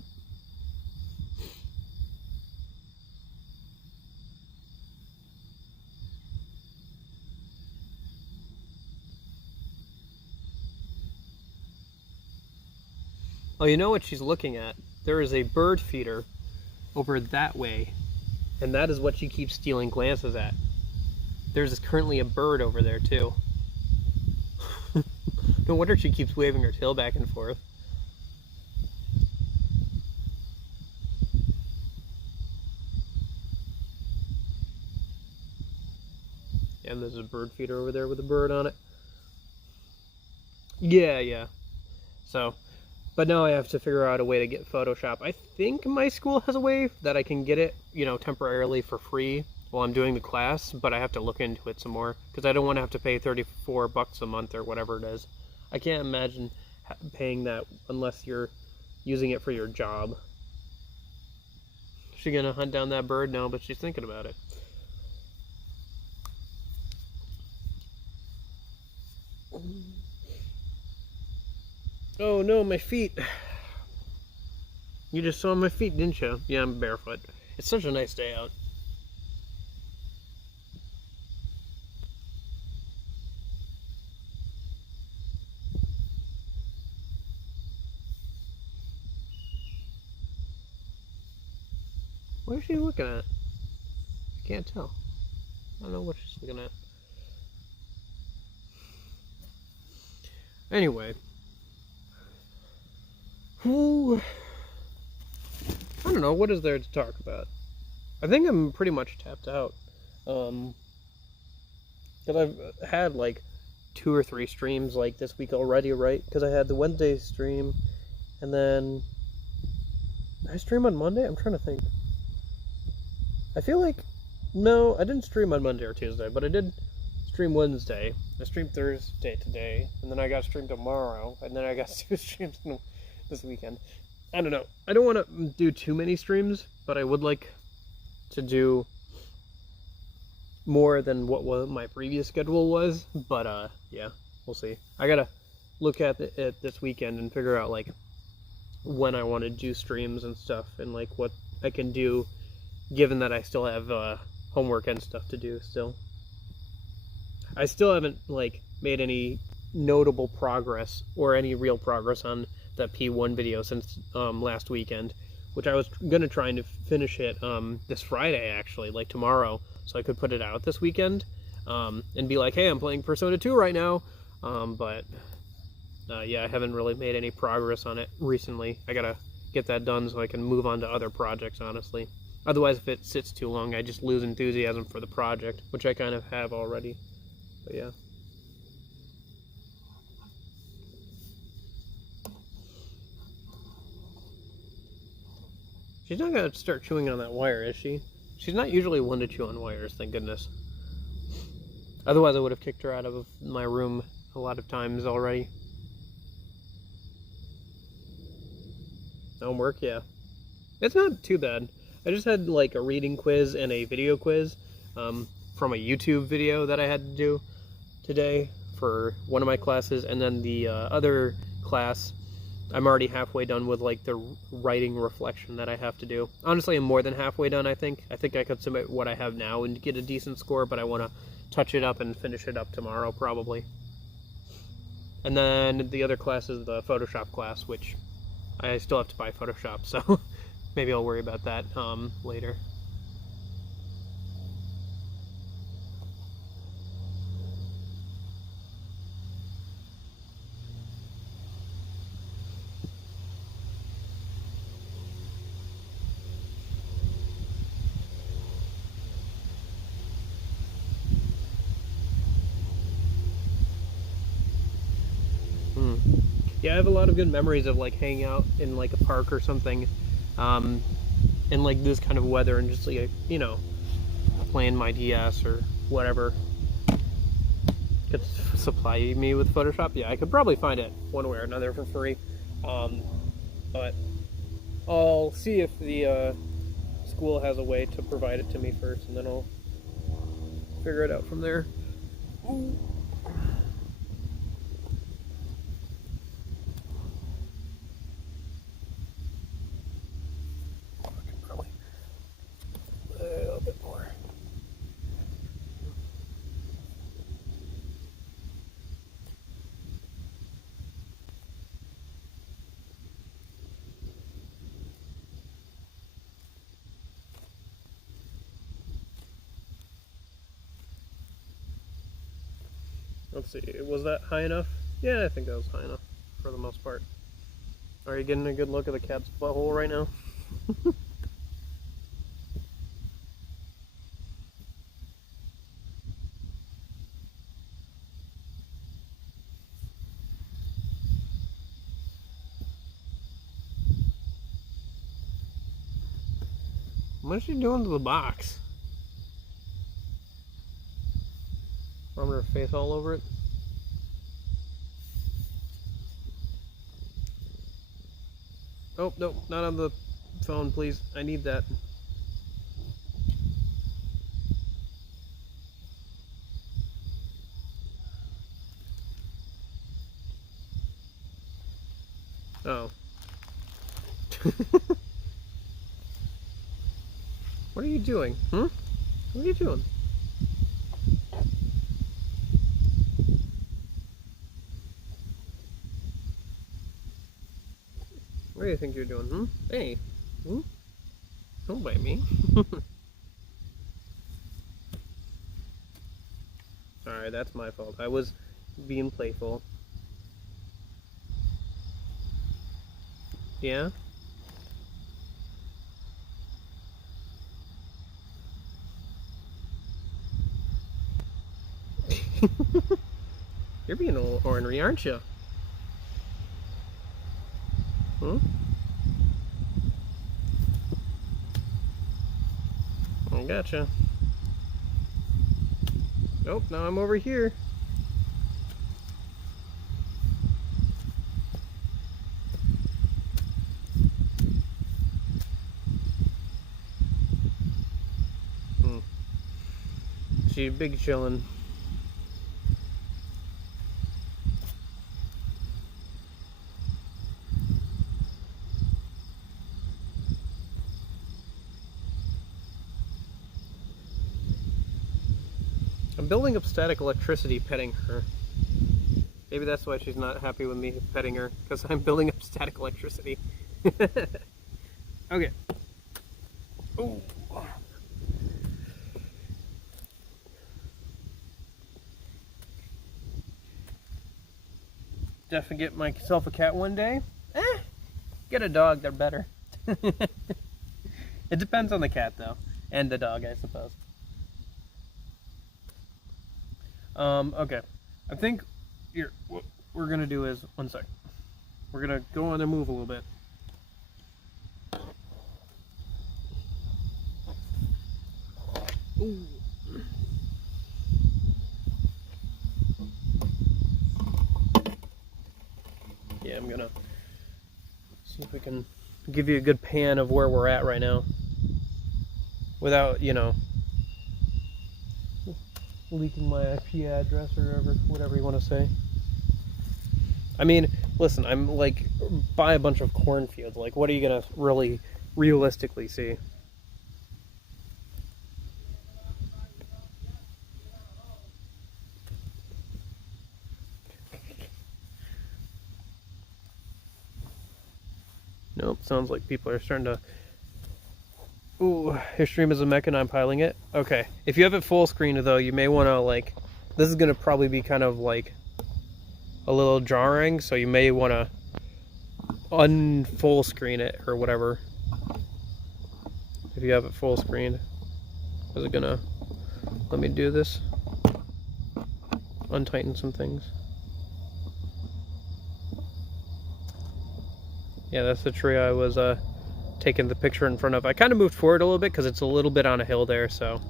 Oh, you know what she's looking at? There is a bird feeder over that way, and that is what she keeps stealing glances at. There's currently a bird over there too. No wonder she keeps waving her tail back and forth. Yeah, and there's a bird feeder over there with a bird on it. Yeah. So, but now I have to figure out a way to get Photoshop. I think my school has a way that I can get it, temporarily for free while I'm doing the class, but I have to look into it some more because I don't want to have to pay $34 a month or whatever it is. I can't imagine paying that unless you're using it for your job. Is she gonna hunt down that bird? No, but she's thinking about it. Oh no, my feet. You just saw my feet, didn't you? Yeah, I'm barefoot. It's such a nice day out. What is she looking at? I can't tell. I don't know what she's looking at. Anyway. I don't know, what is there to talk about? I think I'm pretty much tapped out. Because I've had like 2 or 3 streams like this week already, right? Because I had the Wednesday stream, and then did I stream on Monday? I'm trying to think. I feel like, no, I didn't stream on Monday or Tuesday, but I did stream Wednesday. I streamed Thursday today, and then I got streamed tomorrow, and then I got 2 streams this weekend. I don't know. I don't want to do too many streams, but I would like to do more than what my previous schedule was. But yeah, we'll see. I gotta look at it this weekend and figure out like when I want to do streams and stuff, and like what I can do, given that I still have homework and stuff to do still. I still haven't like made any notable progress or any real progress on that P1 video since last weekend, which I was gonna try and finish it this Friday actually, like tomorrow, so I could put it out this weekend and be like, hey, I'm playing Persona 2 right now, but yeah, I haven't really made any progress on it recently. I gotta get that done so I can move on to other projects, honestly. Otherwise, if it sits too long, I just lose enthusiasm for the project, which I kind of have already. But yeah. She's not gonna start chewing on that wire, is she? She's not usually one to chew on wires, thank goodness. Otherwise, I would have kicked her out of my room a lot of times already. Homework, yeah. It's not too bad. I just had like a reading quiz and a video quiz from a YouTube video that I had to do today for one of my classes, and then the other class I'm already halfway done with like the writing reflection that I have to do. Honestly, I'm more than halfway done, I think. I think I could submit what I have now and get a decent score, but I want to touch it up and finish it up tomorrow, probably. And then the other class is the Photoshop class, which I still have to buy Photoshop, so maybe I'll worry about that later. Yeah, I have a lot of good memories of like hanging out in like a park or something, in like this kind of weather and just like, you know, playing my DS or whatever. Could supply me with Photoshop. Yeah, I could probably find it one way or another for free. But I'll see if the school has a way to provide it to me first, and then I'll figure it out from there. Ooh. Probably a little bit more. Let's see, was that high enough? Yeah, I think that was high enough for the most part. Are you getting a good look at the cat's butthole right now? What is she doing to the box? Rubbing her face all over it? Oh, no, not on the phone, please. I need that. Oh. What are you doing? Hmm? What are you doing? What do you think you're doing? Hmm? Hey. Hmm? Don't bite me. Sorry, that's my fault. I was being playful. Yeah? You're being a little ornery, aren't you? Hmm? I gotcha. Nope, now I'm over here. She big chillin'. I'm building up static electricity petting her. Maybe that's why she's not happy with me petting her, because I'm building up static electricity. Okay. Ooh. Definitely get myself a cat one day. Get a dog, they're better. It depends on the cat, though, and the dog, I suppose. Okay. I think here, what we're gonna do is, one sec. We're gonna go on and move a little bit. Ooh. Yeah, I'm gonna see if we can give you a good pan of where we're at right now without, you know, leaking my IP address or whatever you want to say. I mean, listen, I'm like by a bunch of cornfields. Like, what are you gonna really realistically see? Nope, sounds like people are starting to... Ooh, your stream is a mech and I'm piling it? Okay, if you have it full screen though, you may want to like... This is going to probably be kind of like a little jarring, so you may want to unfull screen it or whatever. If you have it full screened. Is it gonna let me do this? Untighten some things. Yeah, that's the tree I was taking the picture in front of. I kind of moved forward a little bit because it's a little bit on a hill there, so.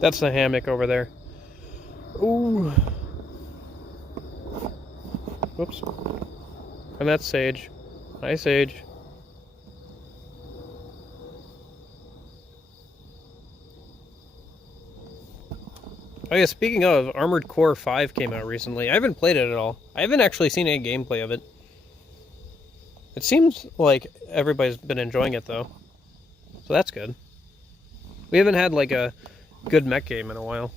That's the hammock over there. Ooh. Whoops. And that's Sage. Hi, Sage. Oh yeah, speaking of, Armored Core 5 came out recently. I haven't played it at all. I haven't actually seen any gameplay of it. It seems like everybody's been enjoying it, though. So that's good. We haven't had, like, a good mech game in a while.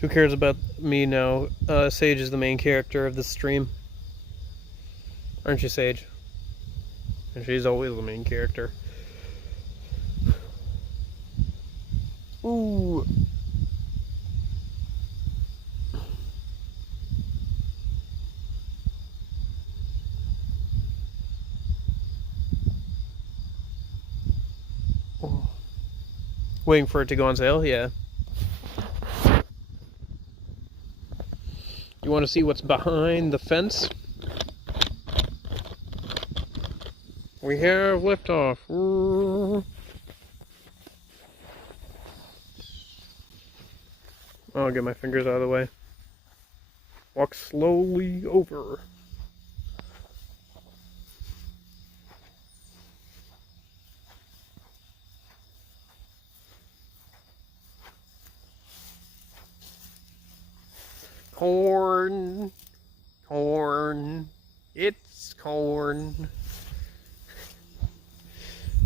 Who cares about me now? Sage is the main character of the stream. Aren't you, Sage? And she's always the main character. Ooh. Oh. Waiting for it to go on sale? Yeah. You want to see what's behind the fence? We have liftoff. I'll get my fingers out of the way. Walk slowly over. Corn. Corn. It's corn.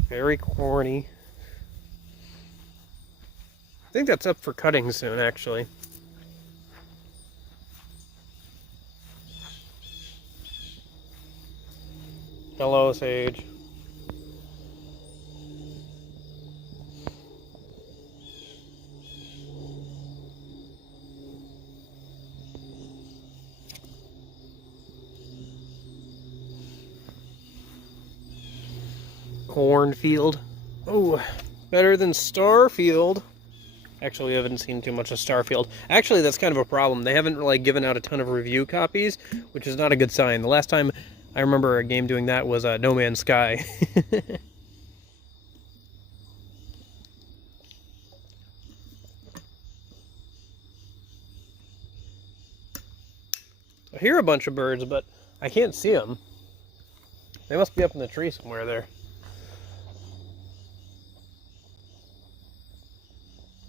Very corny. I think that's up for cutting soon, actually. Hello, Sage. Cornfield. Oh, better than Starfield. Actually, we haven't seen too much of Starfield. Actually, that's kind of a problem. They haven't like given out a ton of review copies, which is not a good sign. The last time I remember a game doing that was No Man's Sky. I hear a bunch of birds, but I can't see them. They must be up in the tree somewhere there.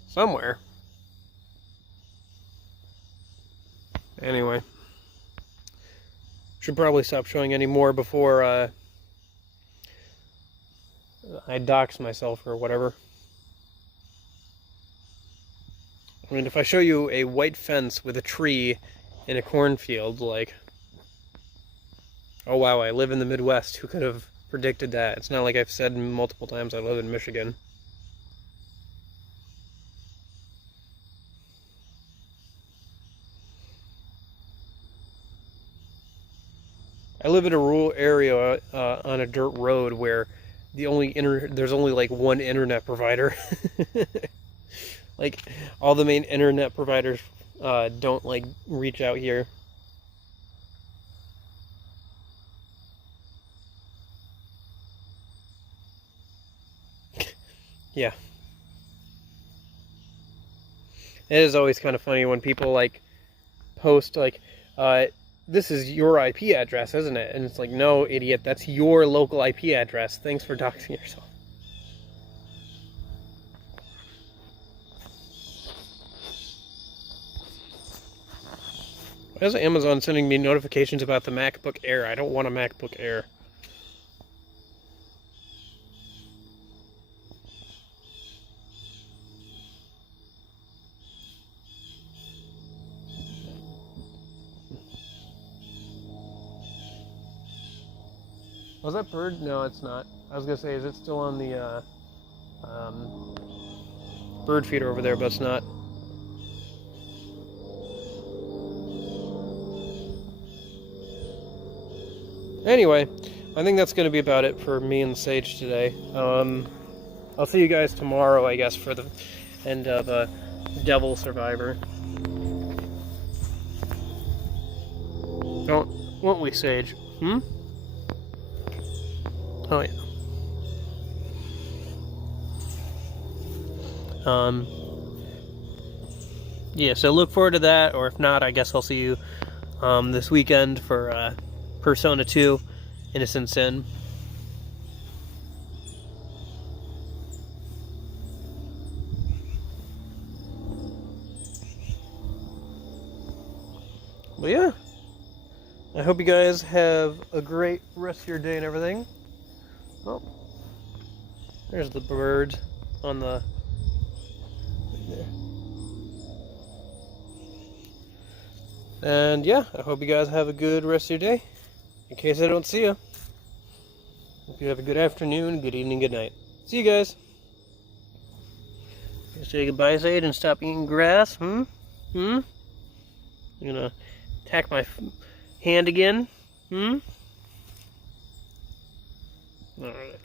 Somewhere. Anyway. Should probably stop showing any more before I dox myself or whatever. I mean, if I show you a white fence with a tree in a cornfield, like, oh wow, I live in the Midwest, who could have predicted that? It's not like I've said multiple times I live in Michigan. I live in a rural area on a dirt road where there's only like one internet provider. Like all the main internet providers don't like reach out here. Yeah. It is always kind of funny when people like post like this is your IP address, isn't it? And it's like, no, idiot, that's your local IP address. Thanks for doxing yourself. Why is Amazon sending me notifications about the MacBook Air? I don't want a MacBook Air. Was that bird? No, it's not. I was gonna say, is it still on the bird feeder over there? But it's not. Anyway, I think that's going to be about it for me and Sage today. I'll see you guys tomorrow, I guess, for the end of Devil Survivor. Won't we, Sage? Hmm? Oh, yeah. Yeah, so look forward to that, or if not, I guess I'll see you this weekend for Persona 2 Innocent Sin. But yeah, I hope you guys have a great rest of your day and everything. Oh, there's the bird on the... there. And yeah, I hope you guys have a good rest of your day. In case I don't see you. Hope you have a good afternoon, good evening, good night. See you guys. Say goodbye, Sage, and stop eating grass. Hmm? Hmm? You gonna attack my hand again? Hmm? Alright.